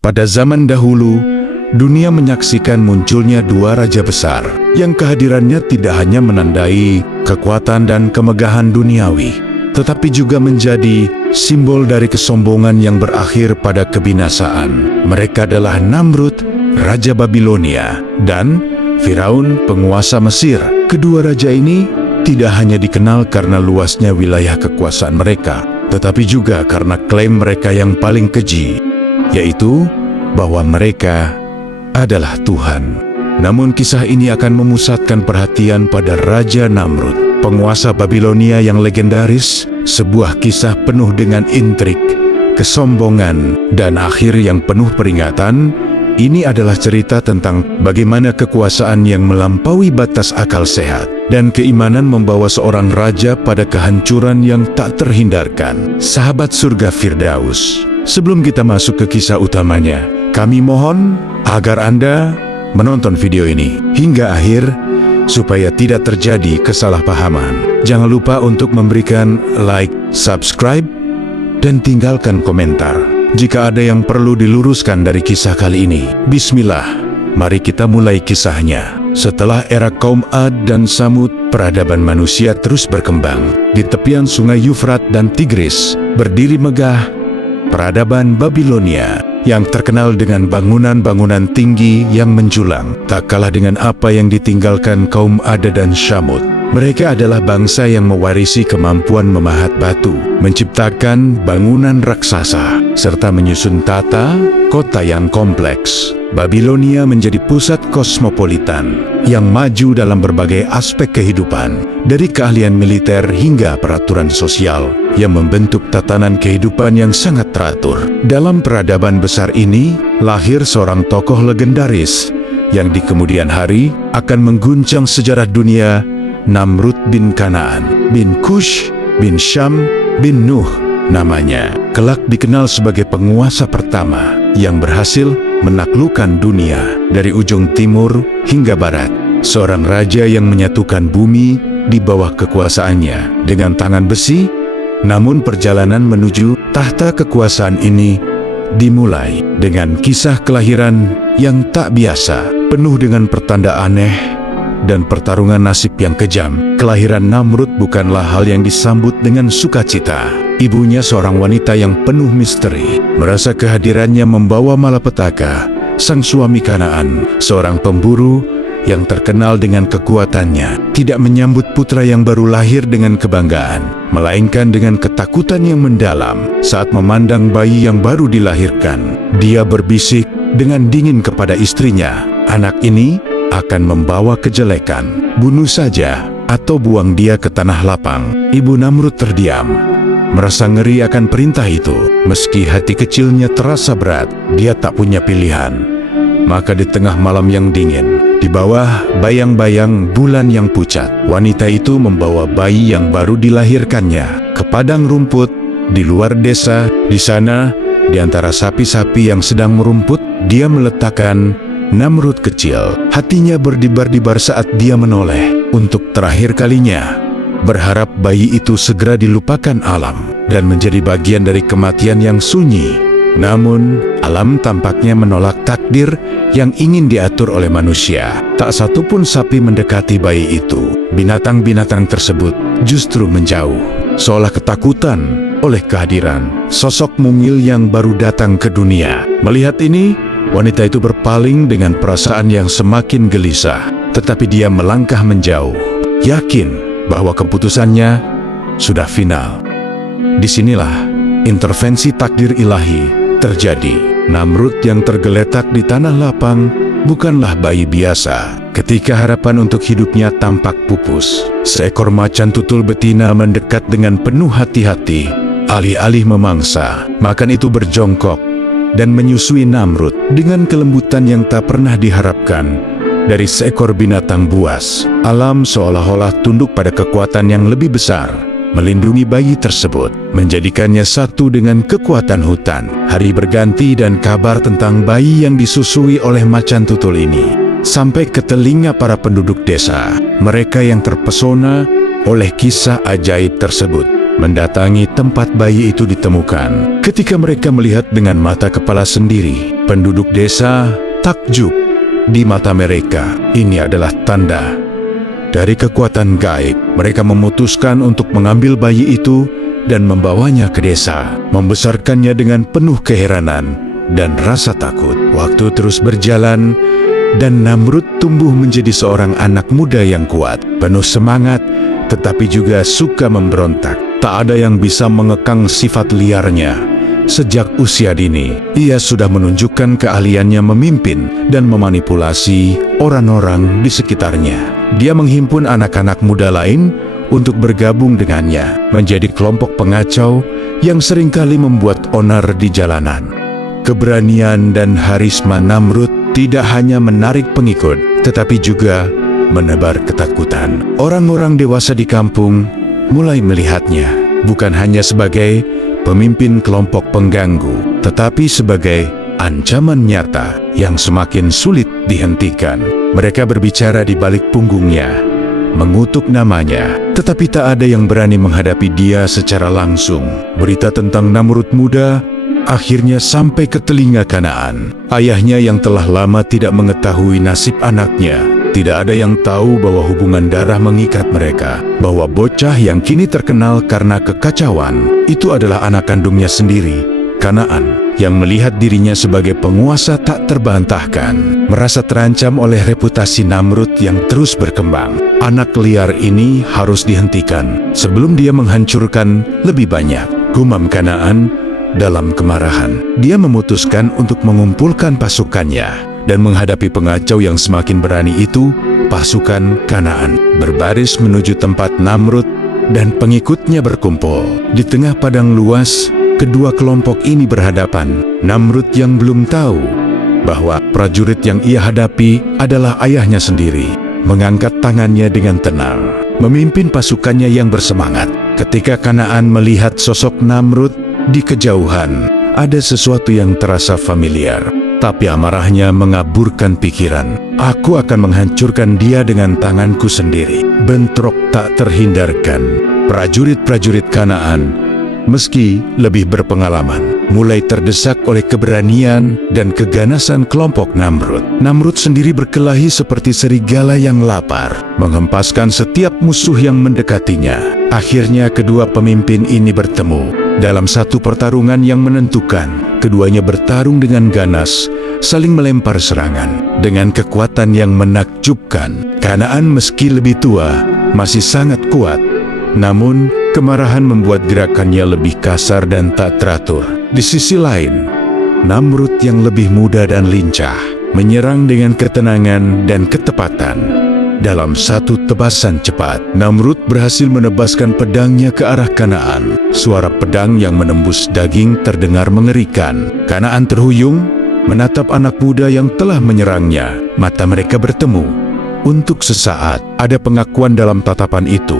Pada zaman dahulu, dunia menyaksikan munculnya dua raja besar yang kehadirannya tidak hanya menandai kekuatan dan kemegahan duniawi, tetapi juga menjadi simbol dari kesombongan yang berakhir pada kebinasaan. Mereka adalah Namrud, Raja Babilonia, dan Firaun, penguasa Mesir. Kedua raja ini tidak hanya dikenal karena luasnya wilayah kekuasaan mereka, tetapi juga karena klaim mereka yang paling keji, yaitu bahwa mereka adalah Tuhan. Namun kisah ini akan memusatkan perhatian pada Raja Namrud, penguasa Babilonia yang legendaris, sebuah kisah penuh dengan intrik, kesombongan, dan akhir yang penuh peringatan. Ini adalah cerita tentang bagaimana kekuasaan yang melampaui batas akal sehat dan keimanan membawa seorang raja pada kehancuran yang tak terhindarkan. Sahabat surga Firdaus, sebelum kita masuk ke kisah utamanya, kami mohon agar Anda menonton video ini hingga akhir supaya tidak terjadi kesalahpahaman. Jangan lupa untuk memberikan like, subscribe, dan tinggalkan komentar jika ada yang perlu diluruskan dari kisah kali ini. Bismillah, mari kita mulai kisahnya. Setelah era kaum Ad dan Samud, peradaban manusia terus berkembang. Di tepian sungai Yufrat dan Tigris, berdiri megah peradaban Babilonia yang terkenal dengan bangunan-bangunan tinggi yang menjulang, tak kalah dengan apa yang ditinggalkan kaum Ad dan Samud. Mereka adalah bangsa yang mewarisi kemampuan memahat batu, menciptakan bangunan raksasa, serta menyusun tata kota yang kompleks. Babilonia menjadi pusat kosmopolitan yang maju dalam berbagai aspek kehidupan, dari keahlian militer hingga peraturan sosial yang membentuk tatanan kehidupan yang sangat teratur. Dalam peradaban besar ini, lahir seorang tokoh legendaris yang di kemudian hari akan mengguncang sejarah dunia, Namrud bin Kanaan, bin Kush, bin Syam, bin Nuh namanya. Kelak dikenal sebagai penguasa pertama yang berhasil menaklukkan dunia dari ujung timur hingga barat. Seorang raja yang menyatukan bumi di bawah kekuasaannya dengan tangan besi. Namun perjalanan menuju tahta kekuasaan ini dimulai dengan kisah kelahiran yang tak biasa, penuh dengan pertanda aneh dan pertarungan nasib yang kejam. Kelahiran Namrud bukanlah hal yang disambut dengan sukacita. Ibunya seorang wanita yang penuh misteri, merasa kehadirannya membawa malapetaka. Sang suami Kanaan, seorang pemburu yang terkenal dengan kekuatannya, tidak menyambut putra yang baru lahir dengan kebanggaan, melainkan dengan ketakutan yang mendalam saat memandang bayi yang baru dilahirkan. Dia berbisik dengan dingin kepada istrinya, "Anak ini akan membawa kejelekan. Bunuh saja atau buang dia ke tanah lapang." Ibu Namrud terdiam, merasa ngeri akan perintah itu. Meski hati kecilnya terasa berat, dia tak punya pilihan. Maka di tengah malam yang dingin, di bawah bayang-bayang bulan yang pucat, wanita itu membawa bayi yang baru dilahirkannya ke padang rumput di luar desa. Di sana, di antara sapi-sapi yang sedang merumput, dia meletakkan Namrud kecil. Hatinya berdebar-debar saat dia menoleh untuk terakhir kalinya, berharap bayi itu segera dilupakan alam dan menjadi bagian dari kematian yang sunyi. Namun, alam tampaknya menolak takdir yang ingin diatur oleh manusia. Tak satu pun sapi mendekati bayi itu. Binatang-binatang tersebut justru menjauh, seolah ketakutan oleh kehadiran sosok mungil yang baru datang ke dunia. Melihat ini, wanita itu berpaling dengan perasaan yang semakin gelisah, tetapi dia melangkah menjauh, yakin bahwa keputusannya sudah final. Disinilah intervensi takdir ilahi terjadi. Namrud yang tergeletak di tanah lapang bukanlah bayi biasa. Ketika harapan untuk hidupnya tampak pupus, seekor macan tutul betina mendekat dengan penuh hati-hati. Alih-alih memangsa, macan itu berjongkok dan menyusui Namrud dengan kelembutan yang tak pernah diharapkan dari seekor binatang buas. Alam seolah-olah tunduk pada kekuatan yang lebih besar, melindungi bayi tersebut, menjadikannya satu dengan kekuatan hutan. Hari berganti dan kabar tentang bayi yang disusui oleh macan tutul ini sampai ke telinga para penduduk desa. Mereka yang terpesona oleh kisah ajaib tersebut mendatangi tempat bayi itu ditemukan. Ketika mereka melihat dengan mata kepala sendiri, penduduk desa takjub. Di mata mereka, ini adalah tanda dari kekuatan gaib. Mereka memutuskan untuk mengambil bayi itu dan membawanya ke desa, membesarkannya dengan penuh keheranan dan rasa takut. Waktu terus berjalan, dan Namrud tumbuh menjadi seorang anak muda yang kuat, penuh semangat, tetapi juga suka memberontak. Tak ada yang bisa mengekang sifat liarnya. Sejak usia dini, ia sudah menunjukkan keahliannya memimpin dan memanipulasi orang-orang di sekitarnya. Dia menghimpun anak-anak muda lain untuk bergabung dengannya, menjadi kelompok pengacau yang seringkali membuat onar di jalanan. Keberanian dan harisma Namrud tidak hanya menarik pengikut, tetapi juga menebar ketakutan. Orang-orang dewasa di kampung mulai melihatnya bukan hanya sebagai pemimpin kelompok pengganggu, tetapi sebagai ancaman nyata yang semakin sulit dihentikan. Mereka berbicara di balik punggungnya, mengutuk namanya, tetapi tak ada yang berani menghadapi dia secara langsung. Berita tentang Namrud muda akhirnya sampai ke telinga Kanaan. Ayahnya yang telah lama tidak mengetahui nasib anaknya. Tidak ada yang tahu bahwa hubungan darah mengikat mereka, bahwa bocah yang kini terkenal karena kekacauan itu adalah anak kandungnya sendiri, Kanaan, yang melihat dirinya sebagai penguasa tak terbantahkan, merasa terancam oleh reputasi Namrud yang terus berkembang. Anak liar ini harus dihentikan sebelum dia menghancurkan lebih banyak, gumam Kanaan dalam kemarahan. Dia memutuskan untuk mengumpulkan pasukannya dan menghadapi pengacau yang semakin berani itu. Pasukan Kanaan berbaris menuju tempat Namrud dan pengikutnya berkumpul. Di tengah padang luas, kedua kelompok ini berhadapan. Namrud yang belum tahu bahwa prajurit yang ia hadapi adalah ayahnya sendiri, mengangkat tangannya dengan tenang, memimpin pasukannya yang bersemangat. Ketika Kanaan melihat sosok Namrud di kejauhan, ada sesuatu yang terasa familiar. Tapi amarahnya mengaburkan pikiran. Aku akan menghancurkan dia dengan tanganku sendiri. Bentrok tak terhindarkan. Prajurit-prajurit Kanaan, meski lebih berpengalaman, mulai terdesak oleh keberanian dan keganasan kelompok Namrud. Namrud sendiri berkelahi seperti serigala yang lapar, menghempaskan setiap musuh yang mendekatinya. Akhirnya kedua pemimpin ini bertemu dalam satu pertarungan yang menentukan. Keduanya bertarung dengan ganas, saling melempar serangan dengan kekuatan yang menakjubkan. Kanaan meski lebih tua, masih sangat kuat. Namun, kemarahan membuat gerakannya lebih kasar dan tak teratur. Di sisi lain, Namrud yang lebih muda dan lincah, menyerang dengan ketenangan dan ketepatan. Dalam satu tebasan cepat, Namrud berhasil menebaskan pedangnya ke arah Kanaan. Suara pedang yang menembus daging terdengar mengerikan. Kanaan terhuyung, menatap anak muda yang telah menyerangnya. Mata mereka bertemu. Untuk sesaat, ada pengakuan dalam tatapan itu,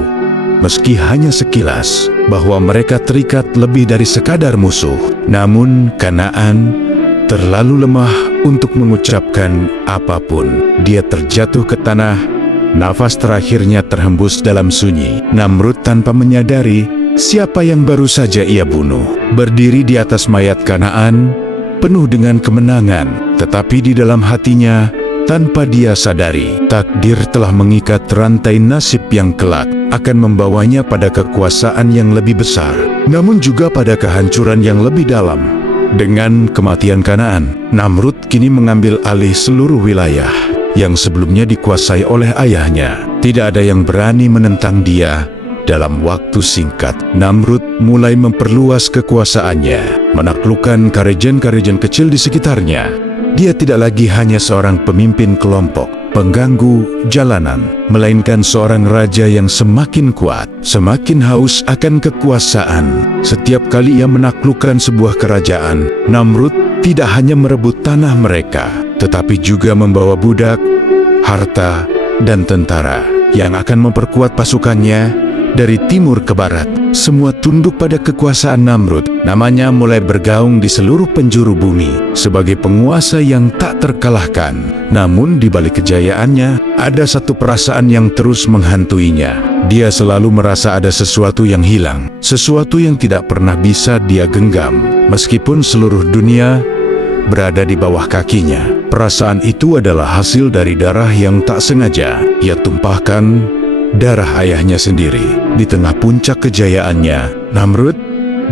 meski hanya sekilas, bahwa mereka terikat lebih dari sekadar musuh. Namun, Kanaan terlalu lemah untuk mengucapkan apapun. Dia terjatuh ke tanah. Nafas terakhirnya terhembus dalam sunyi. Namrud tanpa menyadari siapa yang baru saja ia bunuh, berdiri di atas mayat Kanaan, penuh dengan kemenangan. Tetapi di dalam hatinya, tanpa dia sadari, takdir telah mengikat rantai nasib yang kelak akan membawanya pada kekuasaan yang lebih besar, namun juga pada kehancuran yang lebih dalam. Dengan kematian Kanaan, Namrud kini mengambil alih seluruh wilayah yang sebelumnya dikuasai oleh ayahnya. Tidak ada yang berani menentang dia. Dalam waktu singkat, Namrud mulai memperluas kekuasaannya, menaklukkan karajan-karajan kecil di sekitarnya. Dia tidak lagi hanya seorang pemimpin kelompok pengganggu jalanan, melainkan seorang raja yang semakin kuat, semakin haus akan kekuasaan. Setiap kali ia menaklukkan sebuah kerajaan, Namrud tidak hanya merebut tanah mereka, tetapi juga membawa budak, harta, dan tentara yang akan memperkuat pasukannya dari timur ke barat. Semua tunduk pada kekuasaan Namrud. Namanya mulai bergaung di seluruh penjuru bumi sebagai penguasa yang tak terkalahkan. Namun di balik kejayaannya ada satu perasaan yang terus menghantuinya. Dia selalu merasa ada sesuatu yang hilang, sesuatu yang tidak pernah bisa dia genggam, meskipun seluruh dunia berada di bawah kakinya. Perasaan itu adalah hasil dari darah yang tak sengaja ia tumpahkan, darah ayahnya sendiri. Di tengah puncak kejayaannya, Namrud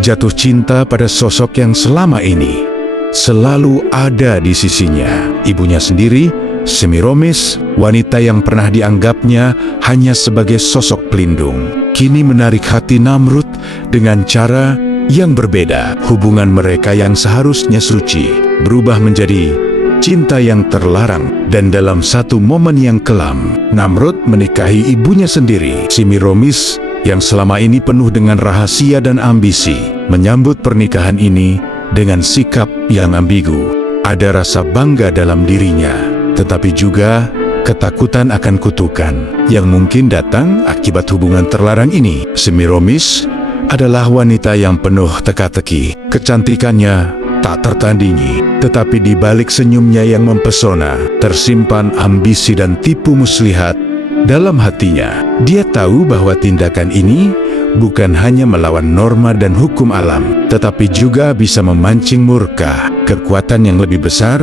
jatuh cinta pada sosok yang selama ini selalu ada di sisinya, ibunya sendiri, Semiramis, wanita yang pernah dianggapnya hanya sebagai sosok pelindung, kini menarik hati Namrud dengan cara yang berbeda. Hubungan mereka yang seharusnya suci berubah menjadi cinta yang terlarang, dan dalam satu momen yang kelam, Namrud menikahi ibunya sendiri. Semiramis yang selama ini penuh dengan rahasia dan ambisi menyambut pernikahan ini dengan sikap yang ambigu. Ada rasa bangga dalam dirinya, tetapi juga ketakutan akan kutukan yang mungkin datang akibat hubungan terlarang ini. Semiramis adalah wanita yang penuh teka-teki. Kecantikannya tak tertandingi, tetapi di balik senyumnya yang mempesona, tersimpan ambisi dan tipu muslihat dalam hatinya. Dia tahu bahwa tindakan ini bukan hanya melawan norma dan hukum alam, tetapi juga bisa memancing murka kekuatan yang lebih besar.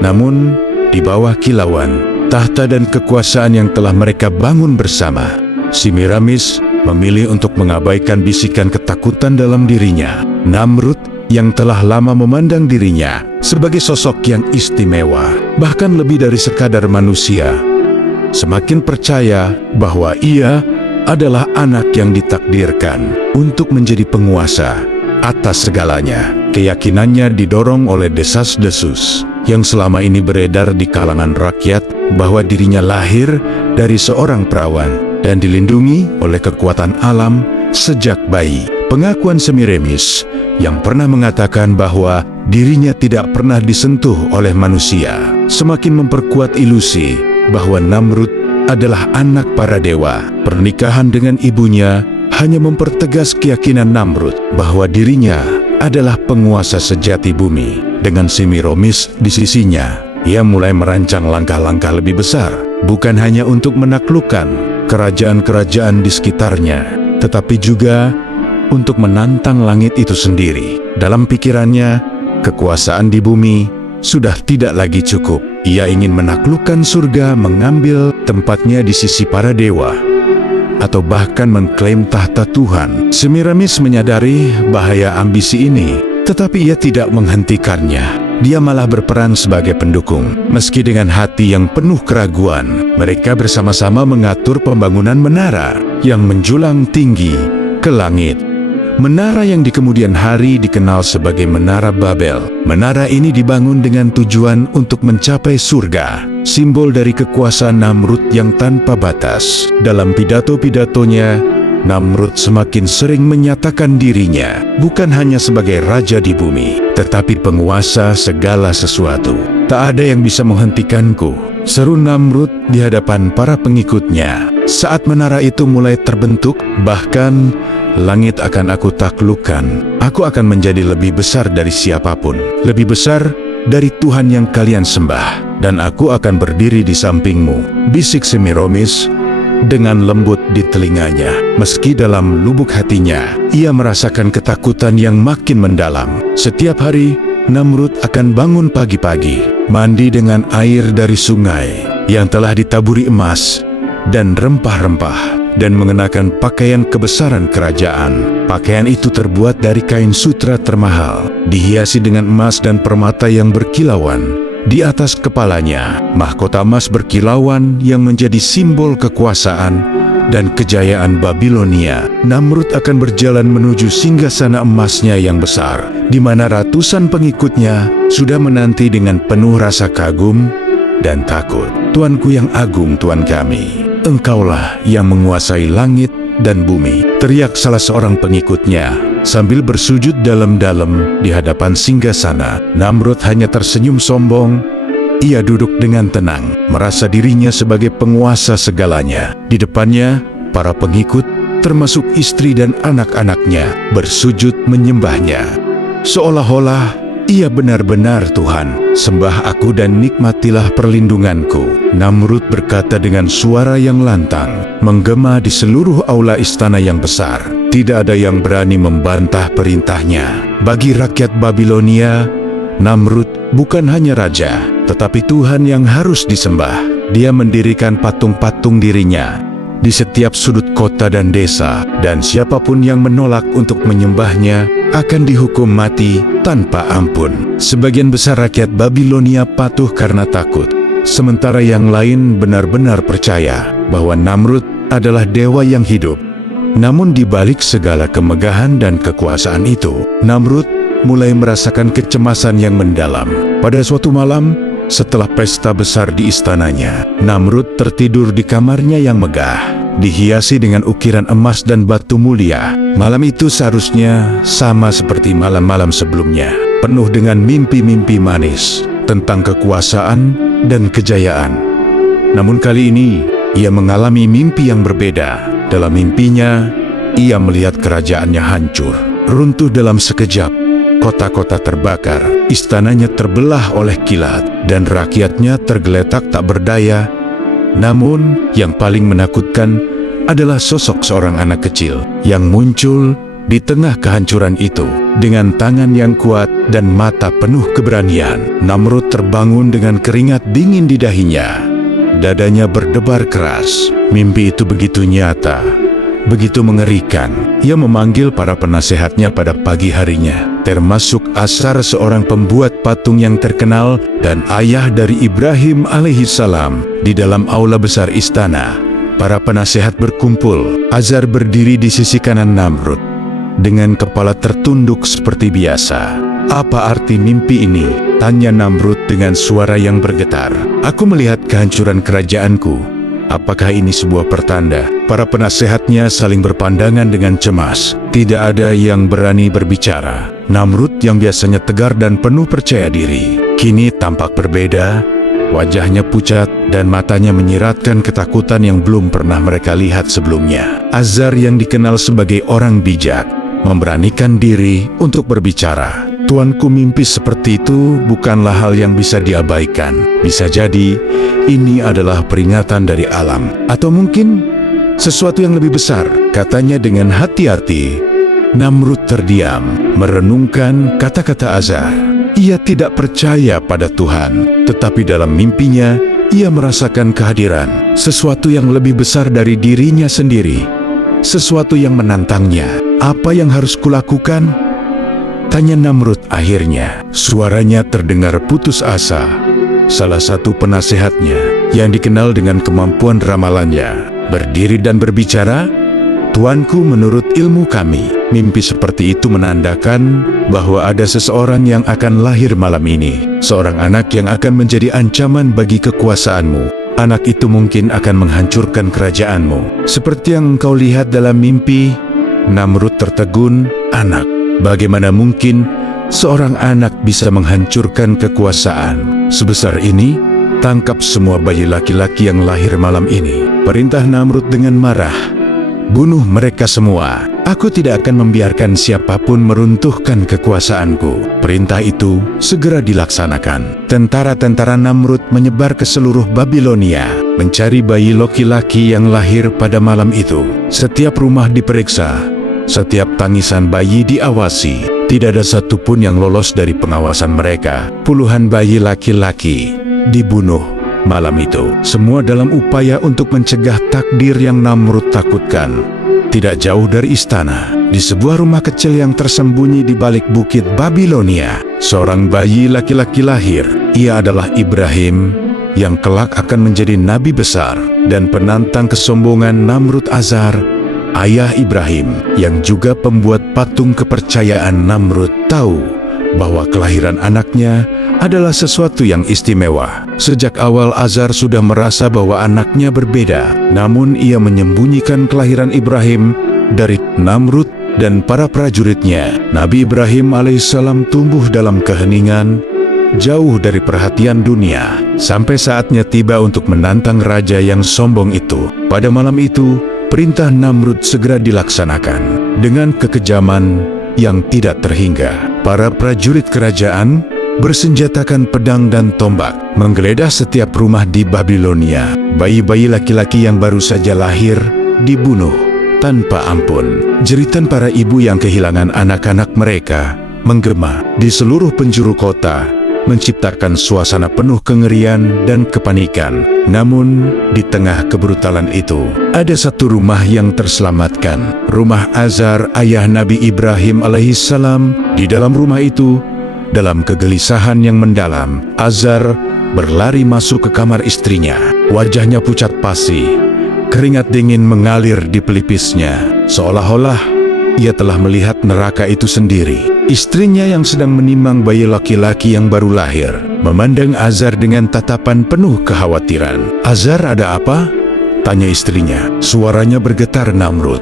Namun, di bawah kilauan tahta dan kekuasaan yang telah mereka bangun bersama, Semiramis memilih untuk mengabaikan bisikan ketakutan dalam dirinya. Namrud yang telah lama memandang dirinya sebagai sosok yang istimewa, bahkan lebih dari sekadar manusia, semakin percaya bahwa ia adalah anak yang ditakdirkan untuk menjadi penguasa atas segalanya. Keyakinannya didorong oleh desas-desus yang selama ini beredar di kalangan rakyat bahwa dirinya lahir dari seorang perawan dan dilindungi oleh kekuatan alam sejak bayi. Pengakuan Semiramis yang pernah mengatakan bahwa dirinya tidak pernah disentuh oleh manusia semakin memperkuat ilusi bahwa Namrud adalah anak para dewa. Pernikahan dengan ibunya hanya mempertegas keyakinan Namrud bahwa dirinya adalah penguasa sejati bumi. Dengan Semiramis di sisinya, ia mulai merancang langkah-langkah lebih besar, bukan hanya untuk menaklukkan kerajaan-kerajaan di sekitarnya, tetapi juga untuk menantang langit itu sendiri. Dalam pikirannya, kekuasaan di bumi sudah tidak lagi cukup. Ia ingin menaklukkan surga, mengambil tempatnya di sisi para dewa, atau bahkan mengklaim tahta Tuhan. Semiramis menyadari bahaya ambisi ini, tetapi ia tidak menghentikannya. Dia malah berperan sebagai pendukung. Meski dengan hati yang penuh keraguan, mereka bersama-sama mengatur pembangunan menara yang menjulang tinggi ke langit. Menara yang di kemudian hari dikenal sebagai Menara Babel. Menara ini dibangun dengan tujuan untuk mencapai surga, simbol dari kekuasaan Namrud yang tanpa batas. Dalam pidato-pidatonya, Namrud semakin sering menyatakan dirinya bukan hanya sebagai raja di bumi, tetapi penguasa segala sesuatu. Tak ada yang bisa menghentikanku, seru Namrud di hadapan para pengikutnya. Saat menara itu mulai terbentuk, bahkan langit akan aku taklukkan. Aku akan menjadi lebih besar dari siapapun, lebih besar dari Tuhan yang kalian sembah, dan aku akan berdiri di sampingmu, bisik Semiramis dengan lembut di telinganya. Meski dalam lubuk hatinya, ia merasakan ketakutan yang makin mendalam. Setiap hari, Namrud akan bangun pagi-pagi, mandi dengan air dari sungai yang telah ditaburi emas dan rempah-rempah, dan mengenakan pakaian kebesaran kerajaan. Pakaian itu terbuat dari kain sutra termahal, dihiasi dengan emas dan permata yang berkilauan. Di atas kepalanya, mahkota emas berkilauan yang menjadi simbol kekuasaan dan kejayaan Babilonia. Namrud akan berjalan menuju singgasana emasnya yang besar, di mana ratusan pengikutnya sudah menanti dengan penuh rasa kagum dan takut. Tuanku yang agung, Tuan kami, Engkaulah yang menguasai langit dan bumi, teriak salah seorang pengikutnya sambil bersujud dalam-dalam di hadapan singgasana. Namrud hanya tersenyum sombong. Ia duduk dengan tenang, merasa dirinya sebagai penguasa segalanya. Di depannya, para pengikut, termasuk istri dan anak-anaknya, bersujud menyembahnya. Seolah-olah Ia benar-benar Tuhan, sembah aku dan nikmatilah perlindunganku. Namrud berkata dengan suara yang lantang, menggema di seluruh aula istana yang besar. Tidak ada yang berani membantah perintahnya. Bagi rakyat Babilonia, Namrud bukan hanya raja, tetapi Tuhan yang harus disembah. Dia mendirikan patung-patung dirinya di setiap sudut kota dan desa, dan siapapun yang menolak untuk menyembahnya akan dihukum mati tanpa ampun. Sebagian besar rakyat Babilonia patuh karena takut, sementara yang lain benar-benar percaya bahwa Namrud adalah dewa yang hidup. Namun di balik segala kemegahan dan kekuasaan itu, Namrud mulai merasakan kecemasan yang mendalam. Pada suatu malam, setelah pesta besar di istananya, Namrud tertidur di kamarnya yang megah, dihiasi dengan ukiran emas dan batu mulia. Malam itu seharusnya sama seperti malam-malam sebelumnya, penuh dengan mimpi-mimpi manis tentang kekuasaan dan kejayaan. Namun kali ini, ia mengalami mimpi yang berbeda. Dalam mimpinya, ia melihat kerajaannya hancur, runtuh dalam sekejap. Kota-kota terbakar, istananya terbelah oleh kilat, dan rakyatnya tergeletak tak berdaya. Namun, yang paling menakutkan adalah sosok seorang anak kecil yang muncul di tengah kehancuran itu. Dengan tangan yang kuat dan mata penuh keberanian, Namrud terbangun dengan keringat dingin di dahinya. Dadanya berdebar keras. Mimpi itu begitu nyata, begitu mengerikan. Ia memanggil para penasehatnya pada pagi harinya, termasuk Azar, seorang pembuat patung yang terkenal dan ayah dari Ibrahim alaihissalam. Di dalam aula besar istana, para penasehat berkumpul. Azar berdiri di sisi kanan Namrud, dengan kepala tertunduk seperti biasa. "Apa arti mimpi ini?" tanya Namrud dengan suara yang bergetar. "Aku melihat kehancuran kerajaanku. Apakah ini sebuah pertanda?" Para penasehatnya saling berpandangan dengan cemas. Tidak ada yang berani berbicara. Namrud yang biasanya tegar dan penuh percaya diri, kini tampak berbeda. Wajahnya pucat dan matanya menyiratkan ketakutan yang belum pernah mereka lihat sebelumnya. Azar yang dikenal sebagai orang bijak memberanikan diri untuk berbicara. "Tuanku, mimpi seperti itu bukanlah hal yang bisa diabaikan. Bisa jadi ini adalah peringatan dari alam, atau mungkin sesuatu yang lebih besar," katanya dengan hati-hati. Namrud terdiam, merenungkan kata-kata Azar. Ia tidak percaya pada Tuhan, tetapi dalam mimpinya ia merasakan kehadiran sesuatu yang lebih besar dari dirinya sendiri, sesuatu yang menantangnya. "Apa yang harus kulakukan?" tanya Namrud akhirnya. Suaranya terdengar putus asa. Salah satu penasehatnya yang dikenal dengan kemampuan ramalannya berdiri dan berbicara. "Tuanku, menurut ilmu kami, mimpi seperti itu menandakan bahwa ada seseorang yang akan lahir malam ini. Seorang anak yang akan menjadi ancaman bagi kekuasaanmu. Anak itu mungkin akan menghancurkan kerajaanmu. Seperti yang engkau lihat dalam mimpi." Namrud tertegun. "Anak? Bagaimana mungkin seorang anak bisa menghancurkan kekuasaan sebesar ini? Tangkap semua bayi laki-laki yang lahir malam ini," perintah Namrud dengan marah. "Bunuh mereka semua. Aku tidak akan membiarkan siapapun meruntuhkan kekuasaanku." Perintah itu segera dilaksanakan. Tentara-tentara Namrud menyebar ke seluruh Babilonia, mencari bayi laki-laki yang lahir pada malam itu. Setiap rumah diperiksa, setiap tangisan bayi diawasi. Tidak ada satupun yang lolos dari pengawasan mereka. Puluhan bayi laki-laki dibunuh malam itu, semua dalam upaya untuk mencegah takdir yang Namrud takutkan. Tidak jauh dari istana, di sebuah rumah kecil yang tersembunyi di balik bukit Babilonia, seorang bayi laki-laki lahir. Ia adalah Ibrahim, yang kelak akan menjadi nabi besar dan penantang kesombongan Namrud. Azar, ayah Ibrahim, yang juga pembuat patung kepercayaan Namrud, tahu bahwa kelahiran anaknya adalah sesuatu yang istimewa. Sejak awal Azar sudah merasa bahwa anaknya berbeda, namun ia menyembunyikan kelahiran Ibrahim dari Namrud dan para prajuritnya. Nabi Ibrahim alaihissalam tumbuh dalam keheningan, jauh dari perhatian dunia, sampai saatnya tiba untuk menantang raja yang sombong itu. Pada malam itu, perintah Namrud segera dilaksanakan. Dengan kekejaman, yang tidak terhingga. Para prajurit kerajaan bersenjatakan pedang dan tombak, menggeledah setiap rumah di Babilonia. Bayi-bayi laki-laki yang baru saja lahir dibunuh tanpa ampun. Jeritan para ibu yang kehilangan anak-anak mereka menggema di seluruh penjuru kota, menciptakan suasana penuh kengerian dan kepanikan. Namun, di tengah kebrutalan itu, ada satu rumah yang terselamatkan. Rumah Azar, ayah Nabi Ibrahim alaihissalam. Di dalam rumah itu, dalam kegelisahan yang mendalam, Azar berlari masuk ke kamar istrinya. Wajahnya pucat pasi, keringat dingin mengalir di pelipisnya, seolah-olah ia telah melihat neraka itu sendiri. Istrinya yang sedang menimang bayi laki-laki yang baru lahir, memandang Azar dengan tatapan penuh kekhawatiran. "Azar, ada apa?" tanya istrinya. Suaranya bergetar Namrud.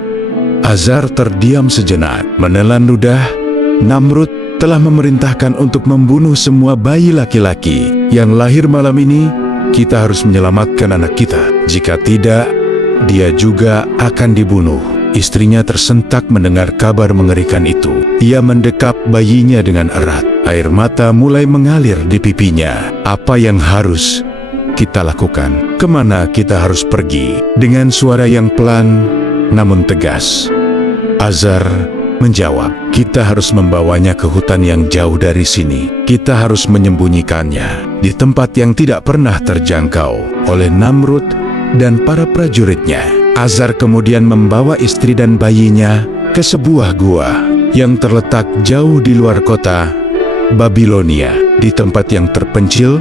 Azar terdiam sejenak, menelan ludah. Namrud telah memerintahkan untuk membunuh semua bayi laki-laki yang lahir malam ini. Kita harus menyelamatkan anak kita. Jika tidak, dia juga akan dibunuh. Istrinya tersentak mendengar kabar mengerikan itu. Ia mendekap bayinya dengan erat. Air mata mulai mengalir di pipinya. "Apa yang harus kita lakukan? Kemana kita harus pergi?" Dengan suara yang pelan namun tegas, Azar menjawab, "Kita harus membawanya ke hutan yang jauh dari sini. Kita harus menyembunyikannya di tempat yang tidak pernah terjangkau oleh Namrud dan para prajuritnya." Azar kemudian membawa istri dan bayinya ke sebuah gua yang terletak jauh di luar kota Babilonia, di tempat yang terpencil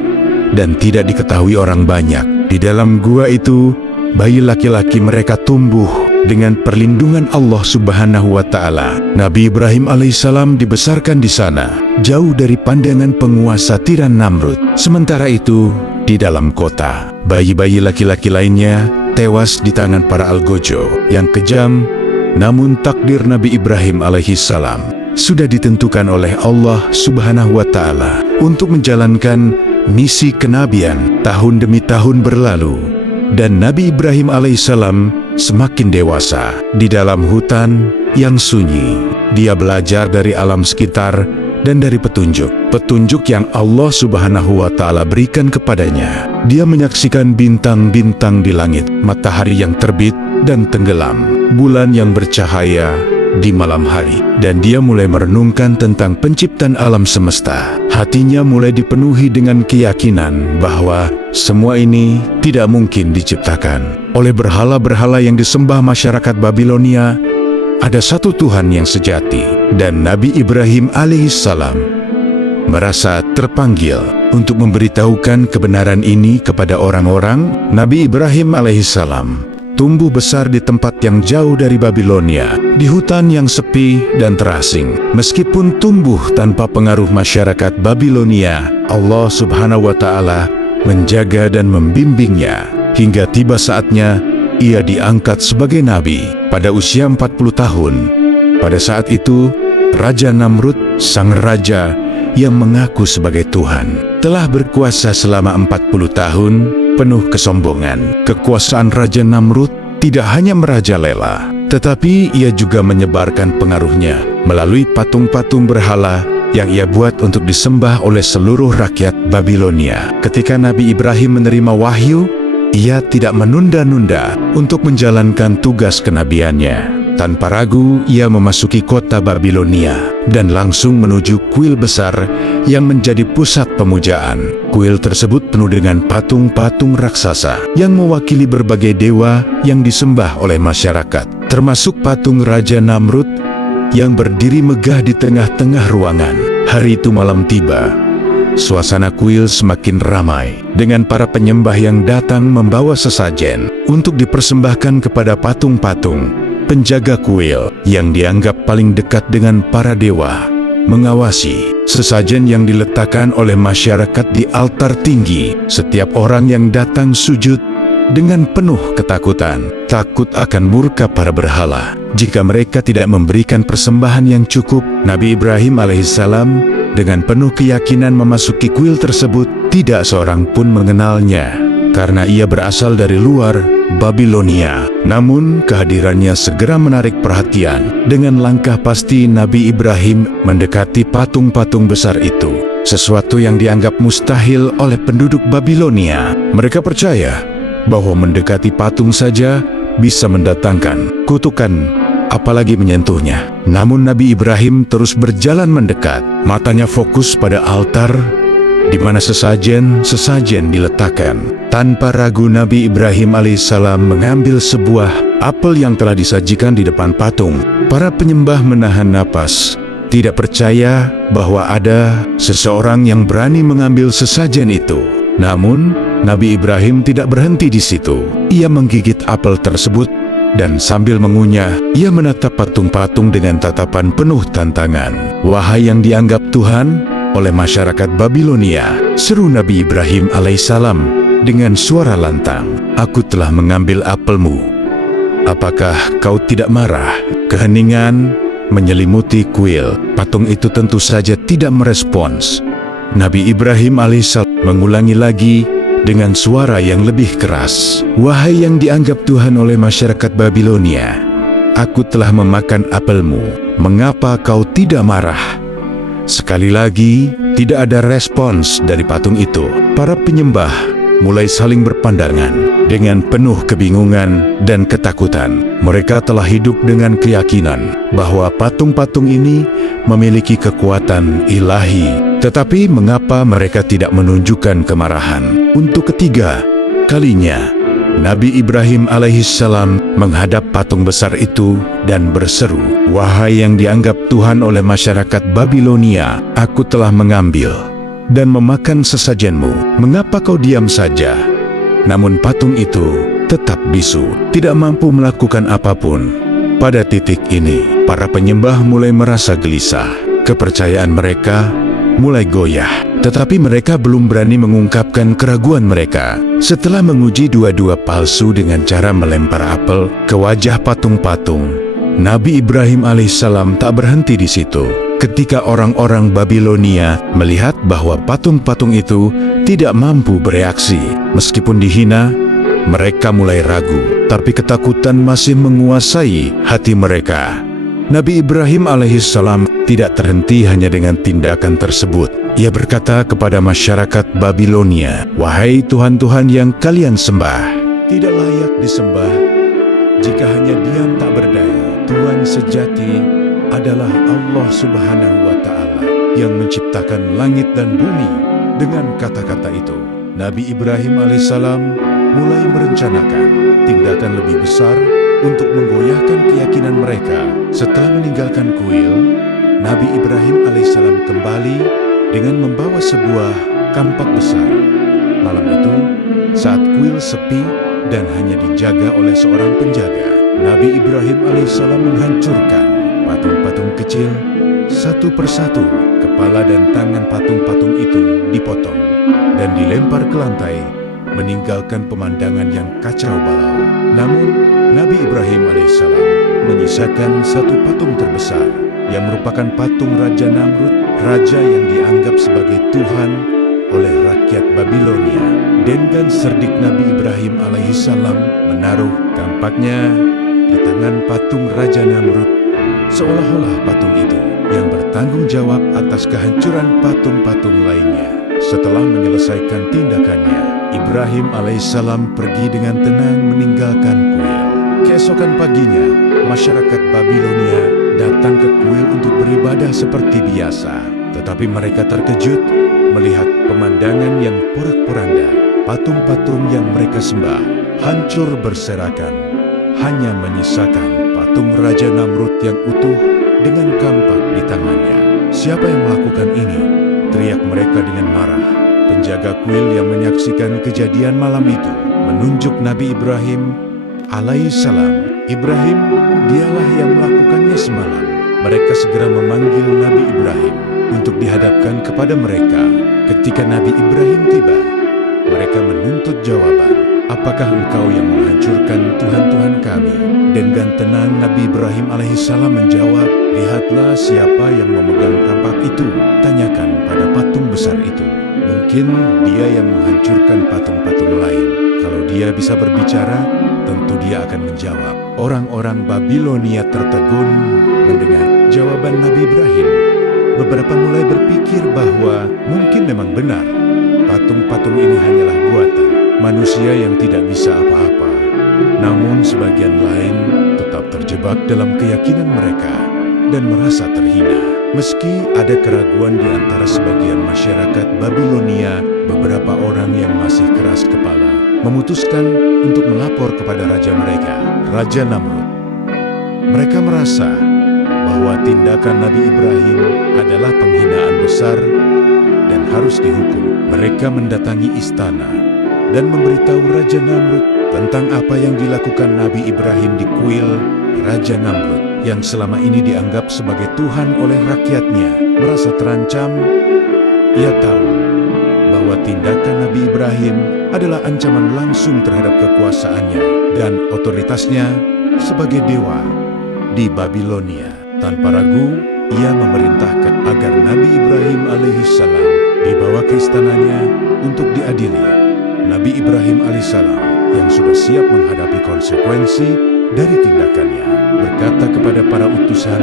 dan tidak diketahui orang banyak. Di dalam gua itu, bayi laki-laki mereka tumbuh dengan perlindungan Allah Subhanahu wa Ta'ala. Nabi Ibrahim alaihissalam dibesarkan di sana, jauh dari pandangan penguasa tiran Namrud. Sementara itu, di dalam kota, bayi-bayi laki-laki lainnya tewas di tangan para algojo yang kejam. Namun takdir Nabi Ibrahim alaihissalam sudah ditentukan oleh Allah Subhanahu wa Ta'ala untuk menjalankan misi kenabian. Tahun demi tahun berlalu, dan Nabi Ibrahim alaihissalam semakin dewasa. Di dalam hutan yang sunyi, dia belajar dari alam sekitar dan dari petunjuk yang Allah Subhanahu wa Ta'ala berikan kepadanya. Dia menyaksikan bintang-bintang di langit, matahari yang terbit dan tenggelam, bulan yang bercahaya di malam hari, dan dia mulai merenungkan tentang penciptaan alam semesta. Hatinya mulai dipenuhi dengan keyakinan bahwa semua ini tidak mungkin diciptakan oleh berhala-berhala yang disembah masyarakat Babilonia. Ada satu Tuhan yang sejati, dan Nabi Ibrahim alaihissalam merasa terpanggil untuk memberitahukan kebenaran ini kepada orang-orang. Nabi Ibrahim alaihissalam tumbuh besar di tempat yang jauh dari Babilonia, di hutan yang sepi dan terasing. Meskipun tumbuh tanpa pengaruh masyarakat Babilonia, Allah Subhanahu wa Ta'ala menjaga dan membimbingnya hingga tiba saatnya ia diangkat sebagai nabi pada usia 40 tahun. Pada saat itu, Raja Namrud, sang raja yang mengaku sebagai Tuhan, telah berkuasa selama 40 tahun, penuh kesombongan. Kekuasaan Raja Namrud tidak hanya merajalela, tetapi ia juga menyebarkan pengaruhnya melalui patung-patung berhala yang ia buat untuk disembah oleh seluruh rakyat Babilonia. Ketika Nabi Ibrahim menerima wahyu, ia tidak menunda-nunda untuk menjalankan tugas kenabiannya. Tanpa ragu, ia memasuki kota Babilonia dan langsung menuju kuil besar yang menjadi pusat pemujaan. Kuil tersebut penuh dengan patung-patung raksasa yang mewakili berbagai dewa yang disembah oleh masyarakat, termasuk patung Raja Namrud yang berdiri megah di tengah-tengah ruangan. Hari itu malam tiba. Suasana kuil semakin ramai dengan para penyembah yang datang membawa sesajen untuk dipersembahkan kepada patung-patung. Penjaga kuil yang dianggap paling dekat dengan para dewa mengawasi sesajen yang diletakkan oleh masyarakat di altar tinggi. Setiap orang yang datang sujud dengan penuh ketakutan, takut akan murka para berhala jika mereka tidak memberikan persembahan yang cukup. Nabi Ibrahim alaihissalam dengan penuh keyakinan memasuki kuil tersebut. Tidak seorang pun mengenalnya, karena ia berasal dari luar Babilonia. Namun kehadirannya segera menarik perhatian. Dengan langkah pasti Nabi Ibrahim mendekati patung-patung besar itu, sesuatu yang dianggap mustahil oleh penduduk Babilonia. Mereka percaya bahwa mendekati patung saja bisa mendatangkan kutukan, apalagi menyentuhnya. Namun Nabi Ibrahim terus berjalan mendekat. Matanya fokus pada altar di mana sesajen diletakkan. Tanpa ragu Nabi Ibrahim alaihissalam mengambil sebuah apel yang telah disajikan di depan patung. Para penyembah menahan napas, tidak percaya bahwa ada seseorang yang berani mengambil sesajen itu. Namun Nabi Ibrahim tidak berhenti di situ. Ia menggigit apel tersebut dan sambil mengunyah, ia menatap patung-patung dengan tatapan penuh tantangan. "Wahai yang dianggap Tuhan oleh masyarakat Babilonia," seru Nabi Ibrahim alaihissalam dengan suara lantang, "aku telah mengambil apelmu. Apakah kau tidak marah?" Keheningan menyelimuti kuil. Patung itu tentu saja tidak merespons. Nabi Ibrahim alaihissalam mengulangi lagi dengan suara yang lebih keras, "Wahai yang dianggap Tuhan oleh masyarakat Babilonia, aku telah memakan apelmu. Mengapa kau tidak marah?" Sekali lagi, tidak ada respons dari patung itu. Para penyembah mulai saling berpandangan dengan penuh kebingungan dan ketakutan. Mereka telah hidup dengan keyakinan bahwa patung-patung ini memiliki kekuatan ilahi. Tetapi mengapa mereka tidak menunjukkan kemarahan? Untuk ketiga kalinya, Nabi Ibrahim alaihissalam menghadap patung besar itu dan berseru, "Wahai yang dianggap Tuhan oleh masyarakat Babilonia, aku telah mengambil dan memakan sesajenmu. Mengapa kau diam saja?" Namun patung itu tetap bisu, tidak mampu melakukan apapun. Pada titik ini, para penyembah mulai merasa gelisah. Kepercayaan mereka mulai goyah, tetapi mereka belum berani mengungkapkan keraguan mereka. Setelah menguji dua-dua palsu dengan cara melempar apel ke wajah patung-patung, Nabi Ibrahim alaihissalam tak berhenti di situ. Ketika orang-orang Babilonia melihat bahwa patung-patung itu tidak mampu bereaksi, meskipun dihina, mereka mulai ragu, tapi ketakutan masih menguasai hati mereka. Nabi Ibrahim alaihissalam tidak terhenti hanya dengan tindakan tersebut. Ia berkata kepada masyarakat Babilonia, "Wahai Tuhan-Tuhan yang kalian sembah, tidak layak disembah jika hanya diam tak berdaya. Tuhan sejati adalah Allah Subhanahu wa Ta'ala yang menciptakan langit dan bumi." Dengan kata-kata itu, Nabi Ibrahim alaihissalam mulai merencanakan tindakan lebih besar untuk menggoyahkan keyakinan mereka. Setelah meninggalkan kuil, Nabi Ibrahim alaihissalam kembali dengan membawa sebuah kampak besar. Malam itu, saat kuil sepi dan hanya dijaga oleh seorang penjaga, Nabi Ibrahim alaihissalam menghancurkan patung-patung kecil satu persatu. Kepala dan tangan patung-patung itu dipotong dan dilempar ke lantai, meninggalkan pemandangan yang kacau balau. Namun, Nabi Ibrahim alaihissalam menyisakan satu patung terbesar yang merupakan patung Raja Namrud, raja yang dianggap sebagai Tuhan oleh rakyat Babilonia. Dengan cerdik Nabi Ibrahim alaihissalam menaruh tampaknya di tangan patung Raja Namrud, seolah-olah patung itu yang bertanggung jawab atas kehancuran patung-patung lainnya. Setelah menyelesaikan tindakannya, Ibrahim alaihissalam pergi dengan tenang meninggalkan kuil. Keesokan paginya, masyarakat Babilonia datang ke kuil untuk beribadah seperti biasa. Tetapi mereka terkejut melihat pemandangan yang porak-poranda. Patung-patung yang mereka sembah hancur berserakan, hanya menyisakan patung Raja Namrud yang utuh dengan kampak di tangannya. "Siapa yang melakukan ini?" teriak mereka dengan marah. Penjaga kuil yang menyaksikan kejadian malam itu menunjuk Nabi Ibrahim alaihissalam. "Ibrahim, dialah yang melakukannya semalam." Mereka segera memanggil Nabi Ibrahim untuk dihadapkan kepada mereka. Ketika Nabi Ibrahim tiba, mereka menuntut jawaban. "Apakah engkau yang menghancurkan Tuhan-Tuhan kami?" Dengan tenang Nabi Ibrahim alaihissalam menjawab, "Lihatlah siapa yang memegang kampak itu. Tanyakan pada patung besar itu. Mungkin dia yang menghancurkan patung-patung lain." dia bisa berbicara, tentu dia akan menjawab. Orang-orang Babilonia tertegun mendengar jawaban Nabi Ibrahim. Beberapa mulai berpikir bahwa mungkin memang benar. Patung-patung ini hanyalah buatan manusia yang tidak bisa apa-apa. Namun sebagian lain tetap terjebak dalam keyakinan mereka dan merasa terhina. Meski ada keraguan di antara sebagian masyarakat Babilonia, beberapa orang yang masih keras kepala memutuskan untuk melapor kepada raja mereka, Raja Namrud. Mereka merasa bahwa tindakan Nabi Ibrahim adalah penghinaan besar dan harus dihukum. Mereka mendatangi istana dan memberitahu Raja Namrud tentang apa yang dilakukan Nabi Ibrahim di kuil Raja Namrud yang selama ini dianggap sebagai Tuhan oleh rakyatnya. Merasa terancam, ia tahu bahwa tindakan Nabi Ibrahim adalah ancaman langsung terhadap kekuasaannya dan otoritasnya sebagai dewa di Babilonia. Tanpa ragu, ia memerintahkan agar Nabi Ibrahim alaihissalam dibawa ke istananya untuk diadili. Nabi Ibrahim alaihissalam yang sudah siap menghadapi konsekuensi dari tindakannya berkata kepada para utusan,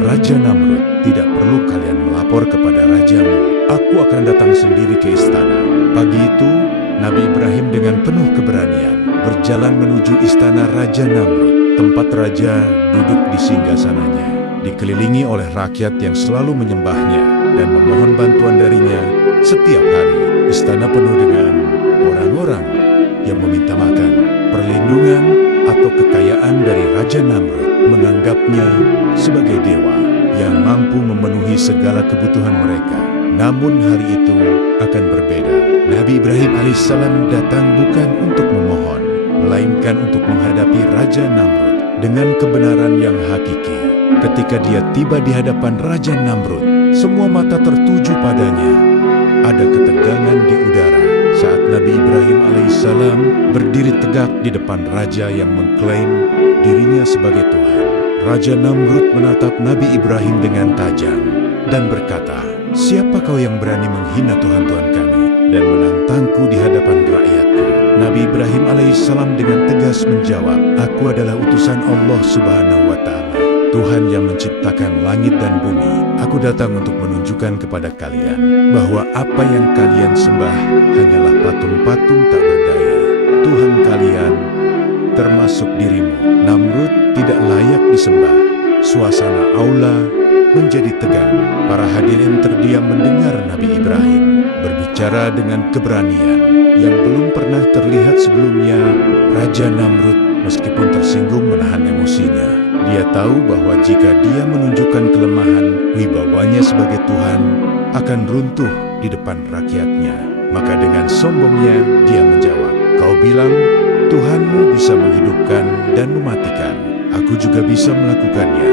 Raja Namrud, tidak perlu kalian melapor kepada rajamu. Aku akan datang sendiri ke istana. Pagi itu, Nabi Ibrahim dengan penuh keberanian berjalan menuju istana Raja Namrud, tempat raja duduk di singgasananya, dikelilingi oleh rakyat yang selalu menyembahnya dan memohon bantuan darinya setiap hari. Istana penuh dengan orang-orang yang meminta makan, perlindungan, atau kekayaan dari Raja Namrud, menganggapnya sebagai dewa yang mampu memenuhi segala kebutuhan mereka. Namun hari itu akan berbeda. Nabi Ibrahim alaihissalam datang bukan untuk memohon, melainkan untuk menghadapi Raja Namrud dengan kebenaran yang hakiki. Ketika dia tiba di hadapan Raja Namrud, semua mata tertuju padanya. Ada ketegangan di udara saat Nabi Ibrahim alaihissalam berdiri tegak di depan raja yang mengklaim dirinya sebagai Tuhan. Raja Namrud menatap Nabi Ibrahim dengan tajam dan berkata, "Siapa kau yang berani menghina Tuhan-Tuhan kami dan menantangku di hadapan rakyatku?" Nabi Ibrahim alaihissalam dengan tegas menjawab, "Aku adalah utusan Allah Subhanahu wa Ta'ala, Tuhan yang menciptakan langit dan bumi. Aku datang untuk menunjukkan kepada kalian bahwa apa yang kalian sembah hanyalah patung-patung tak berdaya. Tuhan kalian, termasuk dirimu, Namrud, tidak layak disembah." Suasana aula menjadi tegang. Para hadirin terdiam mendengar Nabi Ibrahim berbicara dengan keberanian yang belum pernah terlihat sebelumnya. Raja Namrud meskipun tersinggung menahan emosinya. Dia tahu bahwa jika dia menunjukkan kelemahan, wibawanya sebagai Tuhan akan runtuh di depan rakyatnya. Maka dengan sombongnya dia menjawab, "Kau bilang Tuhanmu bisa menghidupkan dan mematikan. Aku juga bisa melakukannya."